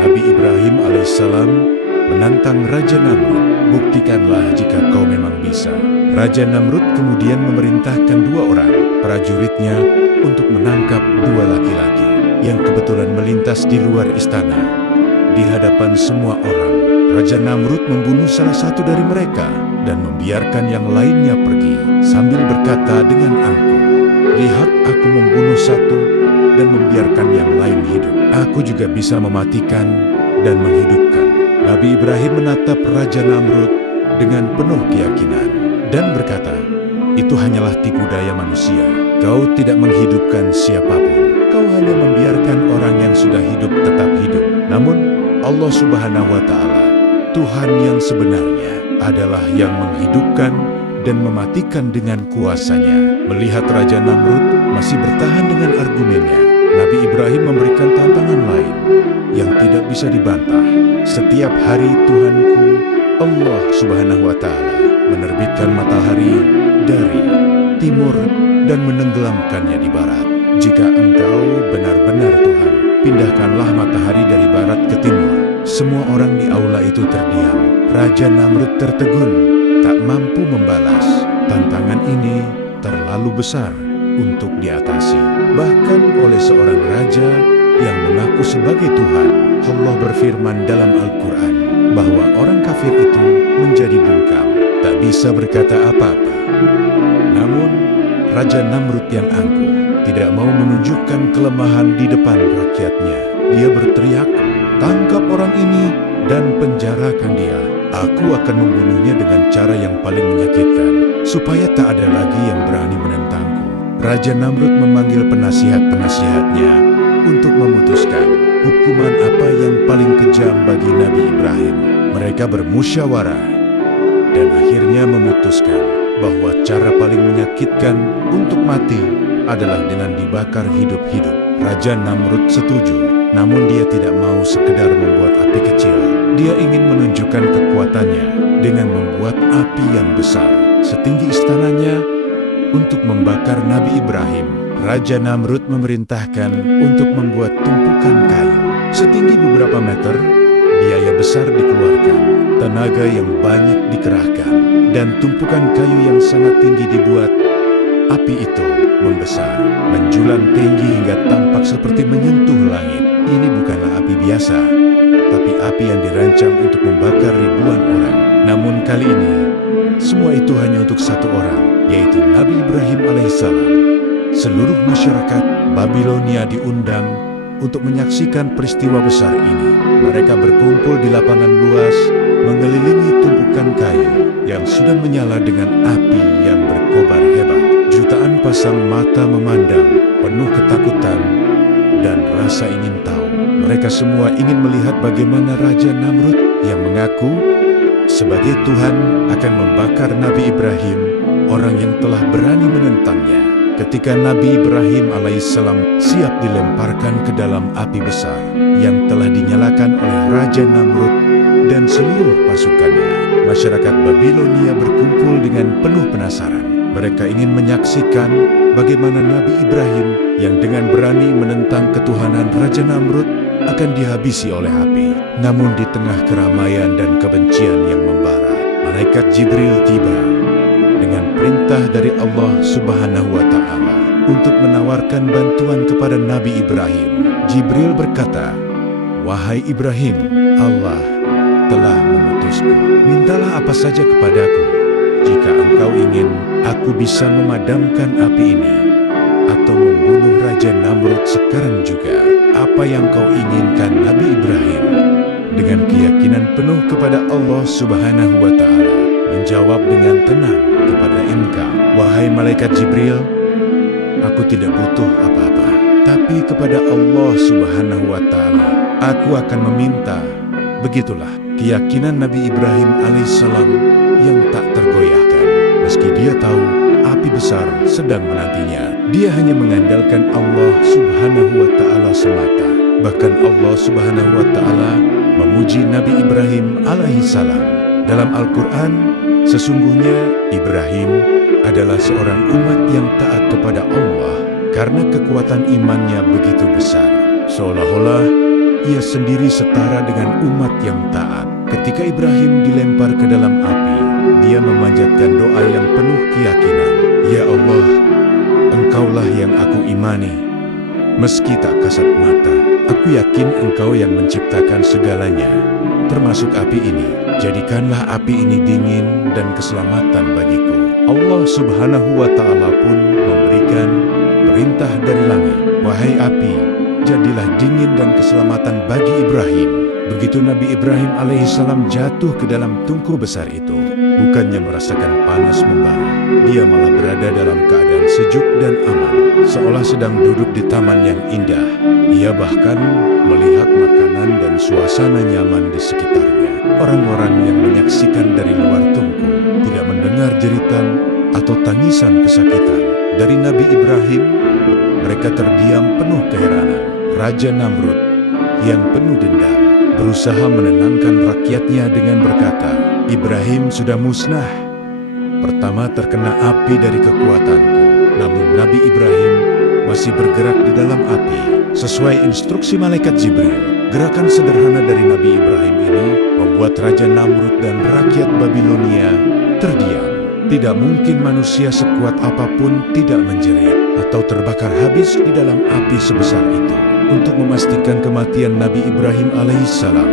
Nabi Ibrahim alaihissalam menantang Raja Namrud, "Buktikanlah jika kau memang bisa." Raja Namrud kemudian memerintahkan 2 orang prajuritnya untuk menangkap 2 laki-laki yang kebetulan melintas di luar istana. Di hadapan semua orang, Raja Namrud membunuh salah satu dari mereka dan membiarkan yang lainnya pergi sambil berkata dengan angkuh, "Lihat, aku membunuh satu dan membiarkan yang lain hidup. Aku juga bisa mematikan dan menghidupkan." Nabi Ibrahim menatap Raja Namrud dengan penuh keyakinan dan berkata, "Itu hanyalah tipu daya manusia. Kau tidak menghidupkan siapapun. Kau hanya membiarkan orang yang sudah hidup tetap hidup. Namun Allah Subhanahu wa Ta'ala, Tuhan yang sebenarnya, adalah yang menghidupkan dan mematikan dengan kuasanya." Melihat Raja Namrud masih bertahan dengan argumennya, Nabi Ibrahim memberikan tantangan lain yang tidak bisa dibantah. "Setiap hari Tuhanku, Allah Subhanahu wa Ta'ala, menerbitkan matahari dari timur dan menenggelamkannya di barat. Jika engkau benar-benar Tuhan, pindahkanlah matahari dari barat ke timur." Semua orang di aula itu terdiam. Raja Namrud tertegun, tak mampu membalas. Tantangan ini terlalu besar untuk diatasi, bahkan oleh seorang raja yang mengaku sebagai Tuhan. Allah berfirman dalam Al-Quran bahwa orang kafir itu menjadi bungkam, tak bisa berkata apa-apa. Namun Raja Namrud yang angkuh tidak mau menunjukkan kelemahan di depan rakyatnya. Dia berteriak, "Tangkap orang ini dan penjarakan dia. Aku akan membunuhnya dengan cara yang paling menyakitkan, supaya tak ada lagi yang berani menentangku." Raja Namrud memanggil penasihat-penasihatnya untuk memutuskan hukuman apa yang paling kejam bagi Nabi Ibrahim. Mereka bermusyawarah dan akhirnya memutuskan bahwa cara paling menyakitkan untuk mati adalah dengan dibakar hidup-hidup. Raja Namrud setuju, namun dia tidak mau sekedar membuat api kecil. Dia ingin menunjukkan kekuatannya dengan membuat api yang besar, setinggi istananya, untuk membakar Nabi Ibrahim. Raja Namrud memerintahkan untuk membuat tumpukan kayu setinggi beberapa meter. Biaya besar dikeluarkan, tenaga yang banyak dikerahkan, dan tumpukan kayu yang sangat tinggi dibuat. Api itu membesar, menjulang tinggi hingga tampak seperti menyentuh langit. Ini bukanlah api biasa, tapi api yang dirancang untuk membakar ribuan orang. Namun kali ini, semua itu hanya untuk satu orang, yaitu Nabi Ibrahim alaihissalam. Seluruh masyarakat Babilonia diundang untuk menyaksikan peristiwa besar ini. Mereka berkumpul di lapangan luas, mengelilingi tumpukan kayu yang sudah menyala dengan api yang berkobar hebat. Jutaan pasang mata memandang, penuh ketakutan dan rasa ingin tahu. Mereka semua ingin melihat bagaimana Raja Namrud yang mengaku sebagai Tuhan akan membakar Nabi Ibrahim, orang yang telah berani menentangnya. Ketika Nabi Ibrahim alaihissalam siap dilemparkan ke dalam api besar yang telah dinyalakan oleh Raja Namrud dan seluruh pasukannya, masyarakat Babilonia berkumpul dengan penuh penasaran. Mereka ingin menyaksikan bagaimana Nabi Ibrahim yang dengan berani menentang ketuhanan Raja Namrud akan dihabisi oleh api. Namun di tengah keramaian dan kebencian yang membara, malaikat Jibril tiba dengan perintah dari Allah Subhanahu wa Ta'ala untuk menawarkan bantuan kepada Nabi Ibrahim. Jibril berkata, "Wahai Ibrahim, Allah telah memutusku. Mintalah apa saja kepadaku. Jika engkau ingin, aku bisa memadamkan api ini atau membunuh Raja Namrud sekarang juga." Apa yang kau inginkan, Nabi Ibrahim, dengan keyakinan penuh kepada Allah Subhanahu wa Ta'ala, menjawab dengan tenang kepada engkau, "Wahai malaikat Jibril, aku tidak butuh apa-apa, tapi kepada Allah Subhanahu wa Ta'ala aku akan meminta." Begitulah keyakinan Nabi Ibrahim alaihissalam yang tak tergoyahkan. Meski dia tahu api besar sedang menantinya, dia hanya mengandalkan Allah Subhanahu wa Ta'ala semata. Bahkan Allah Subhanahu wa Ta'ala memuji Nabi Ibrahim alaihissalam dalam Al-Quran. Sesungguhnya Ibrahim adalah seorang umat yang taat kepada Allah karena kekuatan imannya begitu besar. Seolah-olah ia sendiri setara dengan umat yang taat. Ketika Ibrahim dilempar ke dalam api, dia memanjatkan doa yang penuh keyakinan. "Ya Allah, Engkaulah yang aku imani. Meski tak kasat mata, aku yakin Engkau yang menciptakan segalanya, termasuk api ini. Jadikanlah api ini dingin dan keselamatan bagiku." Allah Subhanahu wa Ta'ala pun memberikan perintah dari langit, "Wahai api, jadilah dingin dan keselamatan bagi Ibrahim." Begitu Nabi Ibrahim alaihissalam jatuh ke dalam tungku besar itu, bukannya merasakan panas membara, dia malah berada dalam keadaan sejuk dan aman, seolah sedang duduk di taman yang indah. Ia bahkan melihat makanan dan suasana nyaman di sekitarnya. Orang-orang yang menyaksikan dari luar tungku tidak mendengar jeritan atau tangisan kesakitan dari Nabi Ibrahim. Mereka terdiam penuh keheranan. Raja Namrud yang penuh dendam berusaha menenangkan rakyatnya dengan berkata, "Ibrahim sudah musnah. Pertama terkena api dari kekuatanku, namun Nabi Ibrahim masih bergerak di dalam api." Sesuai instruksi malaikat Jibril, gerakan sederhana dari Nabi Ibrahim ini membuat Raja Namrud dan rakyat Babilonia terdiam. Tidak mungkin manusia sekuat apapun tidak menjerit atau terbakar habis di dalam api sebesar itu. Untuk memastikan kematian Nabi Ibrahim alaihissalam,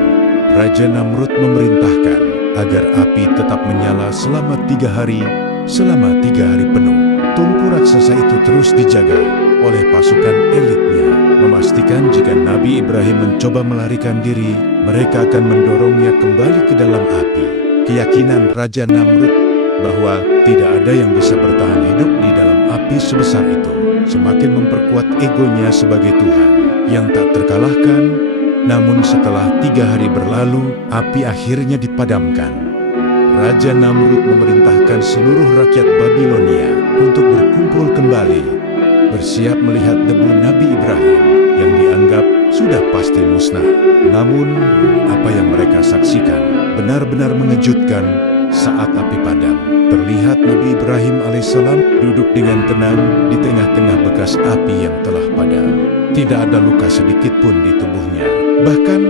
Raja Namrud memerintahkan agar api tetap menyala selama 3 hari penuh. tungku raksasa itu terus dijaga oleh pasukan elitnya, memastikan jika Nabi Ibrahim mencoba melarikan diri, mereka akan mendorongnya kembali ke dalam api. Keyakinan Raja Namrud bahwa tidak ada yang bisa bertahan hidup di dalam api sebesar itu semakin memperkuat egonya sebagai Tuhan yang tak terkalahkan. Namun setelah 3 hari berlalu, api akhirnya dipadamkan. Raja Namrud memerintahkan seluruh rakyat Babilonia untuk berkumpul kembali, bersiap melihat debu Nabi Ibrahim yang dianggap sudah pasti musnah. Namun, apa yang mereka saksikan benar-benar mengejutkan. Saat api padam, terlihat Nabi Ibrahim alaihissalam duduk dengan tenang di tengah-tengah bekas api yang telah padam. Tidak ada luka sedikit pun di tubuhnya. Bahkan,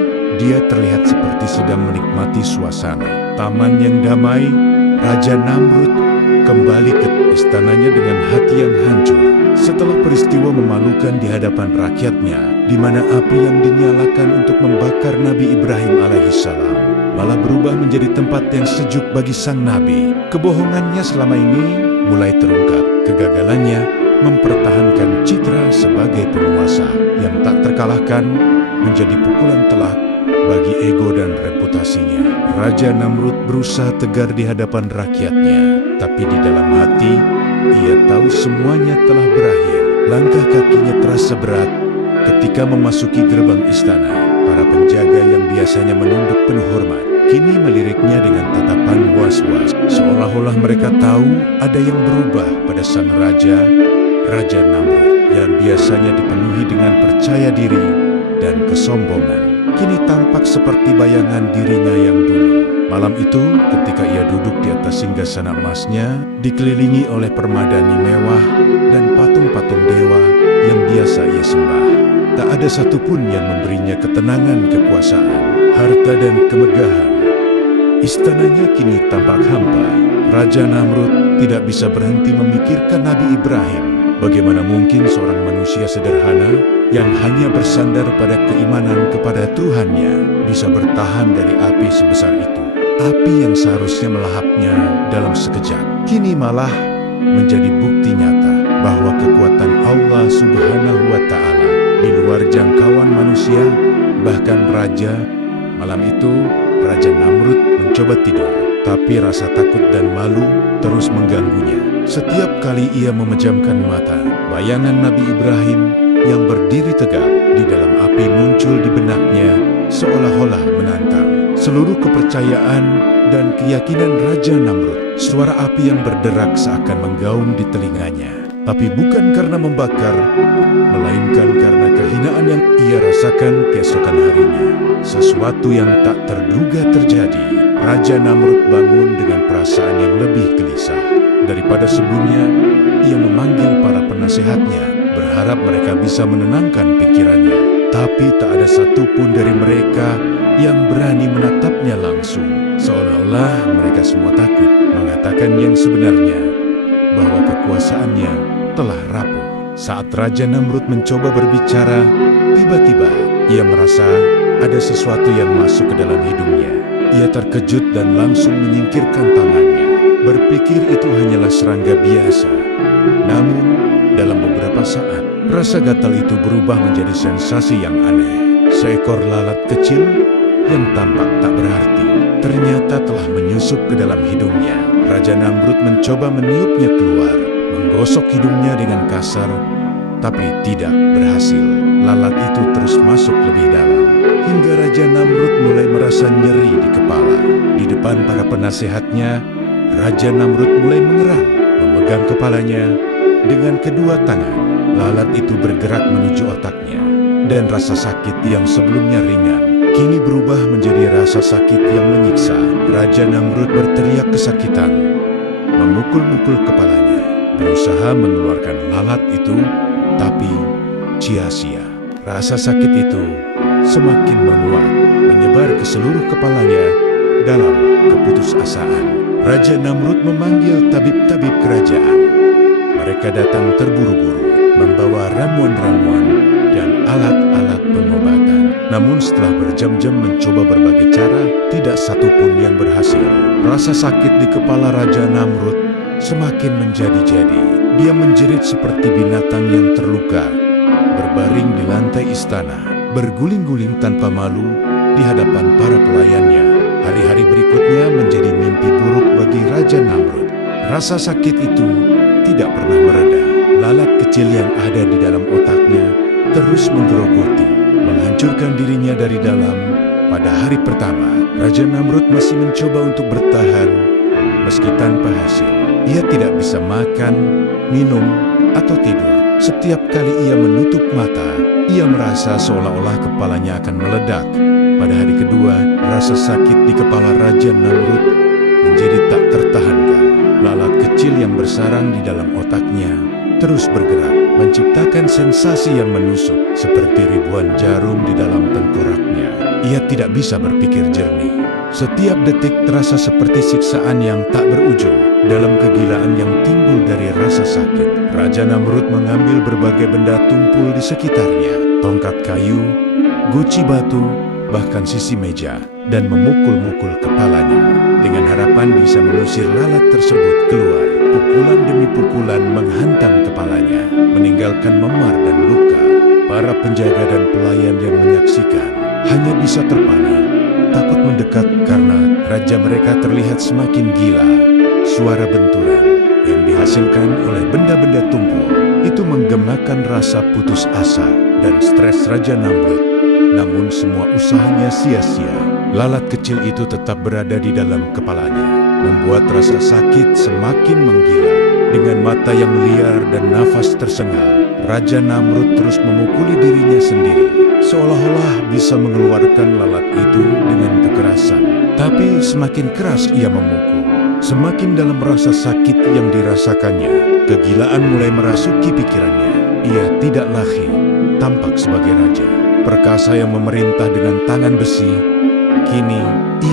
dia terlihat seperti sedang menikmati suasana taman yang damai. Raja Namrud kembali ke istananya dengan hati yang hancur. Setelah peristiwa memalukan di hadapan rakyatnya, di mana api yang dinyalakan untuk membakar Nabi Ibrahim alaihissalam malah berubah menjadi tempat yang sejuk bagi sang nabi. Kebohongannya selama ini mulai terungkap. Kegagalannya mempertahankan citra sebagai penguasa yang tak terkalahkan menjadi pukulan telak bagi ego dan reputasinya. Raja Namrud berusaha tegar di hadapan rakyatnya, tapi di dalam hati ia tahu semuanya telah berakhir. Langkah kakinya terasa berat ketika memasuki gerbang istana. Para penjaga yang biasanya menunduk penuh hormat kini meliriknya dengan tatapan was-was, seolah-olah mereka tahu ada yang berubah pada sang raja, Raja Namrud, yang biasanya dipenuhi dengan percaya diri dan kesombongan. Kini tampak seperti bayangan dirinya yang dulu. Malam itu, ketika ia duduk di atas singgasana emasnya, dikelilingi oleh permadani mewah dan patung-patung dewa yang biasa ia sembah, tak ada satupun yang memberinya ketenangan, kekuasaan, harta dan kemegahan. Istananya kini tampak hampa. Raja Namrud tidak bisa berhenti memikirkan Nabi Ibrahim. Bagaimana mungkin seorang manusia sederhana yang hanya bersandar pada keimanan kepada Tuhannya bisa bertahan dari api sebesar itu? Api yang seharusnya melahapnya dalam sekejap, kini malah menjadi bukti nyata bahwa kekuatan Allah Subhanahu wa Ta'ala di luar jangkauan manusia, bahkan raja. Malam itu, Raja Namrud mencoba tidur, tapi rasa takut dan malu terus mengganggunya. Setiap kali ia memejamkan mata, bayangan Nabi Ibrahim yang berdiri tegak di dalam api muncul di benaknya, seolah-olah menantang seluruh kepercayaan dan keyakinan Raja Namrud. Suara api yang berderak seakan menggaung di telinganya, tapi bukan karena membakar, melainkan karena kehinaan yang ia rasakan keesokan harinya. Sesuatu yang tak terduga terjadi. Raja Namrud bangun dengan perasaan yang lebih gelisah. Daripada sebelumnya, ia memanggil para penasehatnya, berharap mereka bisa menenangkan pikirannya. Tapi tak ada satupun dari mereka yang berani menatapnya langsung. Seolah-olah mereka semua takut mengatakan yang sebenarnya, bahwa kekuasaannya telah rapuh. Saat Raja Namrud mencoba berbicara, tiba-tiba ia merasa ada sesuatu yang masuk ke dalam hidungnya. Ia terkejut dan langsung menyingkirkan tangannya, berpikir itu hanyalah serangga biasa. Namun, dalam beberapa saat, rasa gatal itu berubah menjadi sensasi yang aneh. Seekor lalat kecil yang tampak tak berarti ternyata telah menyusup ke dalam hidungnya. Raja Namrud mencoba meniupnya keluar, menggosok hidungnya dengan kasar, tapi tidak berhasil. Lalat itu terus masuk lebih dalam, hingga Raja Namrud mulai merasa nyeri di kepala. Di depan para penasehatnya, Raja Namrud mulai mengerang, memegang kepalanya dengan kedua tangan. Lalat itu bergerak menuju otaknya, dan rasa sakit yang sebelumnya ringan kini berubah menjadi rasa sakit yang menyiksa. Raja Namrud berteriak kesakitan, memukul-mukul kepalanya, berusaha mengeluarkan lalat itu, tapi sia-sia. Rasa sakit itu semakin menguat, menyebar ke seluruh kepalanya. Dalam keputusasaan, Raja Namrud memanggil tabib-tabib kerajaan. Mereka datang terburu-buru, membawa ramuan-ramuan dan alat-alat pengobatan. Namun setelah berjam-jam mencoba berbagai cara, tidak satupun yang berhasil. Rasa sakit di kepala Raja Namrud semakin menjadi-jadi. Dia menjerit seperti binatang yang terluka, berbaring di lantai istana, berguling-guling tanpa malu di hadapan para pelayannya. Hari-hari berikutnya menjadi mimpi buruk bagi Raja Namrud. Rasa sakit itu tidak pernah mereda. Lalat kecil yang ada di dalam otaknya terus menggerogoti, menghancurkan dirinya dari dalam. Pada hari pertama, Raja Namrud masih mencoba untuk bertahan meski tanpa hasil. Ia tidak bisa makan, minum, atau tidur. Setiap kali ia menutup mata, ia merasa seolah-olah kepalanya akan meledak. Pada hari kedua, rasa sakit di kepala Raja Namrud menjadi tak tertahankan. Lalat kecil yang bersarang di dalam otaknya terus bergerak, menciptakan sensasi yang menusuk seperti ribuan jarum di dalam tengkoraknya. Ia tidak bisa berpikir jernih. Setiap detik terasa seperti siksaan yang tak berujung. Dalam kegilaan yang timbul dari rasa sakit, Raja Namrud mengambil berbagai benda tumpul di sekitarnya, tongkat kayu, guci batu, bahkan sisi meja, dan memukul-mukul kepalanya. Dengan harapan bisa mengusir lalat tersebut keluar, pukulan demi pukulan menghantam kepalanya, meninggalkan memar dan luka. Para penjaga dan pelayan yang menyaksikan hanya bisa terpana, takut mendekat karena raja mereka terlihat semakin gila. Suara benturan yang dihasilkan oleh benda-benda tumpul itu menggemakan rasa putus asa dan stres Raja Namrud. Namun semua usahanya sia-sia. Lalat kecil itu tetap berada di dalam kepalanya, membuat rasa sakit semakin menggila. Dengan mata yang liar dan nafas tersengal, Raja Namrud terus memukuli dirinya sendiri, seolah-olah bisa mengeluarkan lalat itu dengan kekerasan. Tapi semakin keras ia memukul, semakin dalam rasa sakit yang dirasakannya. Kegilaan mulai merasuki pikirannya. Ia tidak lagi tampak sebagai raja perkasa yang memerintah dengan tangan besi. Kini,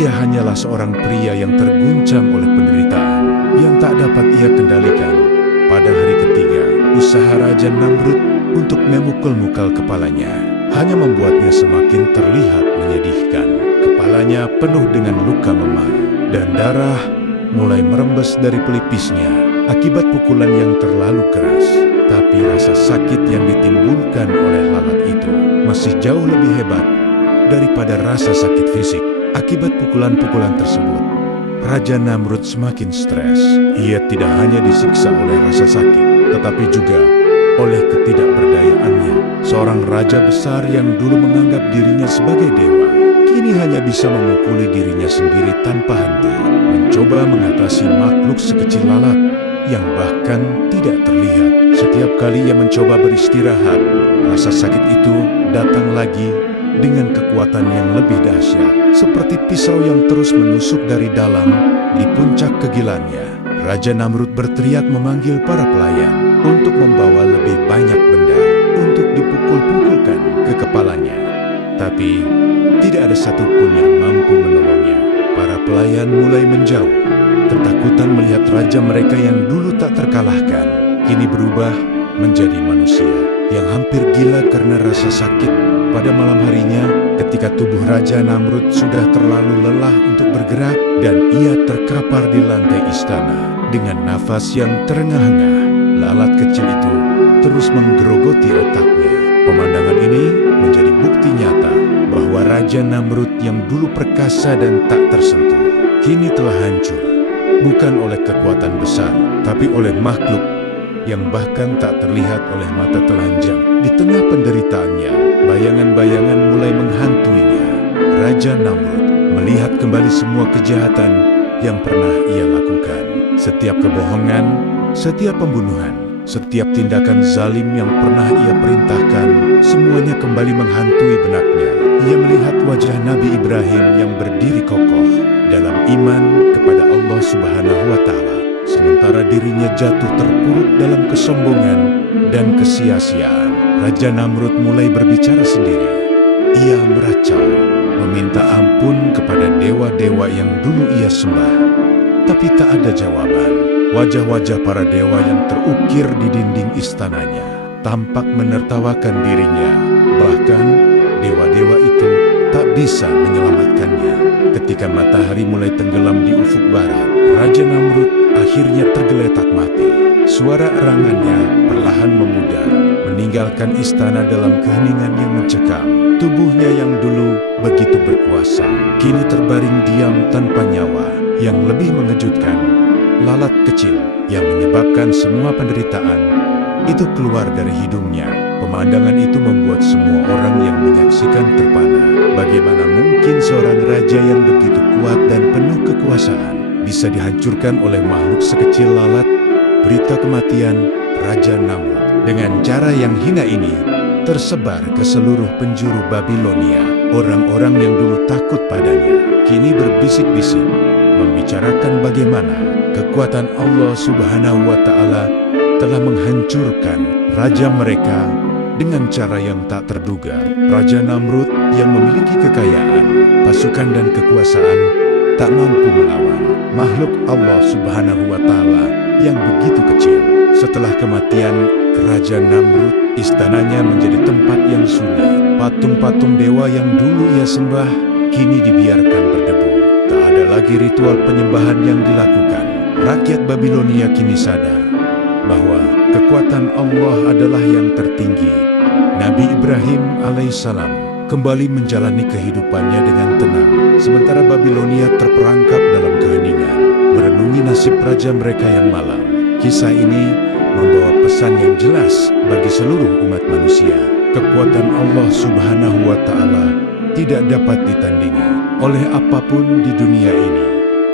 ia hanyalah seorang pria yang terguncang oleh penderitaan yang tak dapat ia kendalikan. Pada hari ketiga, usaha Raja Namrud untuk memukul-mukul kepalanya hanya membuatnya semakin terlihat menyedihkan. Kepalanya penuh dengan luka memar, dan darah mulai merembes dari pelipisnya akibat pukulan yang terlalu keras. Tapi rasa sakit yang ditimbulkan oleh lalat itu masih jauh lebih hebat daripada rasa sakit fisik akibat pukulan-pukulan tersebut. Raja Namrud semakin stres. Ia tidak hanya disiksa oleh rasa sakit, tetapi juga oleh ketidakberdayaannya. Seorang raja besar yang dulu menganggap dirinya sebagai dewa, kini hanya bisa memukuli dirinya sendiri tanpa henti, mencoba mengatasi makhluk sekecil lalat yang bahkan tidak terlihat. Setiap kali ia mencoba beristirahat, rasa sakit itu datang lagi dengan kekuatan yang lebih dahsyat, seperti pisau yang terus menusuk dari dalam. Di puncak kegilaannya, Raja Namrud berteriak memanggil para pelayan untuk membawa lebih banyak benda untuk dipukul-pukulkan ke kepalanya. Tapi tidak ada satupun yang mampu menolongnya. Para pelayan mulai menjauh, ketakutan melihat raja mereka yang dulu tak terkalahkan, kini berubah menjadi manusia yang hampir gila karena rasa sakit. Pada malam harinya, ketika tubuh Raja Namrud sudah terlalu lelah untuk bergerak dan ia terkapar di lantai istana dengan nafas yang terengah-engah, lalat kecil itu terus menggerogoti otaknya. Pemandangan ini menjadi bukti nyata bahwa Raja Namrud yang dulu perkasa dan tak tersentuh, kini telah hancur, bukan oleh kekuatan besar, tapi oleh makhluk yang bahkan tak terlihat oleh mata telanjang. Di tengah penderitaannya, bayangan-bayangan mulai menghantuinya. Raja Namrud melihat kembali semua kejahatan yang pernah ia lakukan. Setiap kebohongan, setiap pembunuhan, setiap tindakan zalim yang pernah ia perintahkan, semuanya kembali menghantui benaknya. Ia melihat wajah Nabi Ibrahim yang berdiri kokoh dalam iman kepada Allah Subhanahu wa Ta'ala, sementara dirinya jatuh terpuruk dalam kesombongan dan kesia-siaan. Raja Namrud mulai berbicara sendiri. Ia meracau, meminta ampun kepada dewa-dewa yang dulu ia sembah. Tapi tak ada jawaban. Wajah-wajah para dewa yang terukir di dinding istananya tampak menertawakan dirinya. Bahkan dewa-dewa itu tak bisa menyelamatkannya. Ketika matahari mulai tenggelam di ufuk barat, Raja Namrud akhirnya tergeletak mati. Suara erangannya perlahan memudar, meninggalkan istana dalam keheningan yang mencekam. Tubuhnya yang dulu begitu berkuasa, kini terbaring diam tanpa nyawa. Yang lebih mengejutkan, lalat kecil yang menyebabkan semua penderitaan itu keluar dari hidungnya. Pemandangan itu membuat semua orang yang menyaksikan terpana. Bagaimana mungkin seorang raja yang begitu kuat dan penuh kekuasaan bisa dihancurkan oleh makhluk sekecil lalat? Berita kematian Raja Namrud dengan cara yang hina ini tersebar ke seluruh penjuru Babilonia. Orang-orang yang dulu takut padanya kini berbisik-bisik membicarakan bagaimana kekuatan Allah Subhanahu wa Ta'ala telah menghancurkan raja mereka dengan cara yang tak terduga. Raja Namrud yang memiliki kekayaan, pasukan dan kekuasaan tak mampu melawan makhluk Allah Subhanahu wa Ta'ala yang begitu kecil. Setelah kematian Raja Namrud, istananya menjadi tempat yang sunyi. Patung-patung dewa yang dulu ia sembah kini dibiarkan berdebu. Tak ada lagi ritual penyembahan yang dilakukan. Rakyat Babilonia kini sadar bahwa kekuatan Allah adalah yang tertinggi. Nabi Ibrahim alaihissalam kembali menjalani kehidupannya dengan tenang, sementara Babilonia terperangkap dalam keheningan, merenungi nasib raja mereka yang malang. Kisah ini membawa pesan yang jelas bagi seluruh umat manusia. Kekuatan Allah Subhanahu wa Ta'ala tidak dapat ditandingi oleh apapun di dunia ini.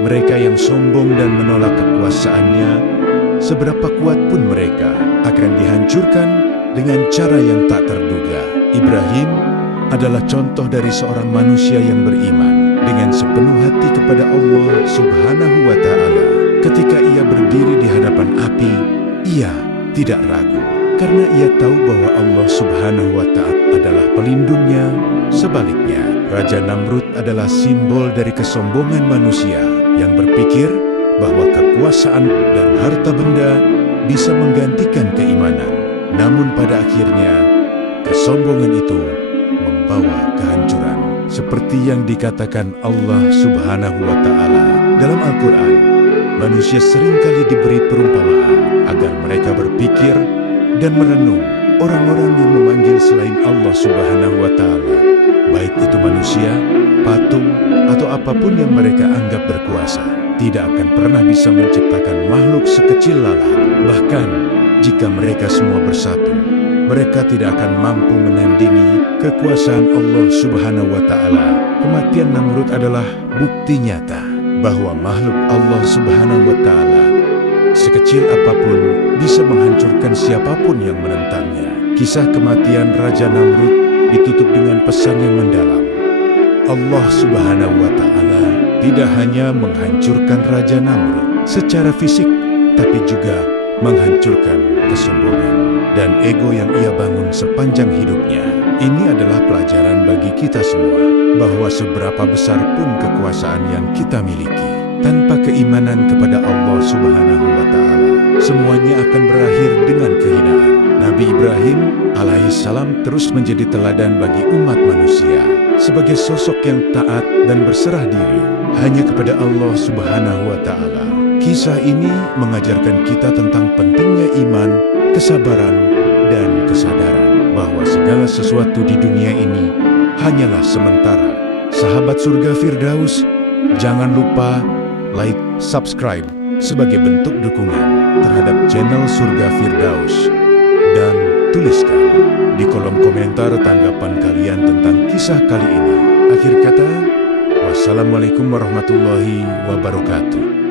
Mereka yang sombong dan menolak kekuasaannya, seberapa kuat pun mereka, akan dihancurkan dengan cara yang tak terduga. Ibrahim adalah contoh dari seorang manusia yang beriman dengan sepenuh hati kepada Allah Subhanahu wa Ta'ala. Ketika ia berdiri di hadapan api, ia tidak ragu karena ia tahu bahwa Allah Subhanahu wa Ta'ala adalah pelindungnya. Sebaliknya, Raja Namrud adalah simbol dari kesombongan manusia yang berpikir bahwa kekuasaan dan harta benda bisa menggantikan keimanan. Namun pada akhirnya, kesombongan itu membawa kehancuran. Seperti yang dikatakan Allah Subhanahu wa Ta'ala dalam Al-Quran, manusia seringkali diberi perumpamaan agar mereka berpikir dan merenung. Orang-orang yang memanggil selain Allah Subhanahu wa Ta'ala, baik itu manusia, patung, atau apapun yang mereka anggap berkuasa, tidak akan pernah bisa menciptakan makhluk sekecil lalat. Bahkan jika mereka semua bersatu, mereka tidak akan mampu menandingi kekuasaan Allah Subhanahu wa Ta'ala. Kematian Namrud adalah bukti nyata bahwa makhluk Allah Subhanahu wa Ta'ala sekecil apapun bisa menghancurkan siapapun yang menentangnya. Kisah kematian Raja Namrud ditutup dengan pesan yang mendalam. Allah Subhanahu wa Ta'ala tidak hanya menghancurkan Raja Namrud secara fisik, tapi juga menghancurkan kesombongan dan ego yang ia bangun sepanjang hidupnya. Ini adalah pelajaran bagi kita semua bahwa seberapa besar pun kekuasaan yang kita miliki, tanpa keimanan kepada Allah Subhanahu wa Ta'ala, semuanya akan berakhir dengan kehinaan. Nabi Ibrahim alaihissalam terus menjadi teladan bagi umat manusia sebagai sosok yang taat dan berserah diri hanya kepada Allah Subhanahu wa Ta'ala. Kisah ini mengajarkan kita tentang pentingnya iman, kesabaran, dan kesadaran bahwa segala sesuatu di dunia ini hanyalah sementara. Sahabat surga Firdaus, jangan lupa like, subscribe sebagai bentuk dukungan terhadap channel Surga Firdaus, dan tuliskan di kolom komentar tanggapan kalian tentang kisah kali ini. Akhir kata, wassalamualaikum warahmatullahi wabarakatuh.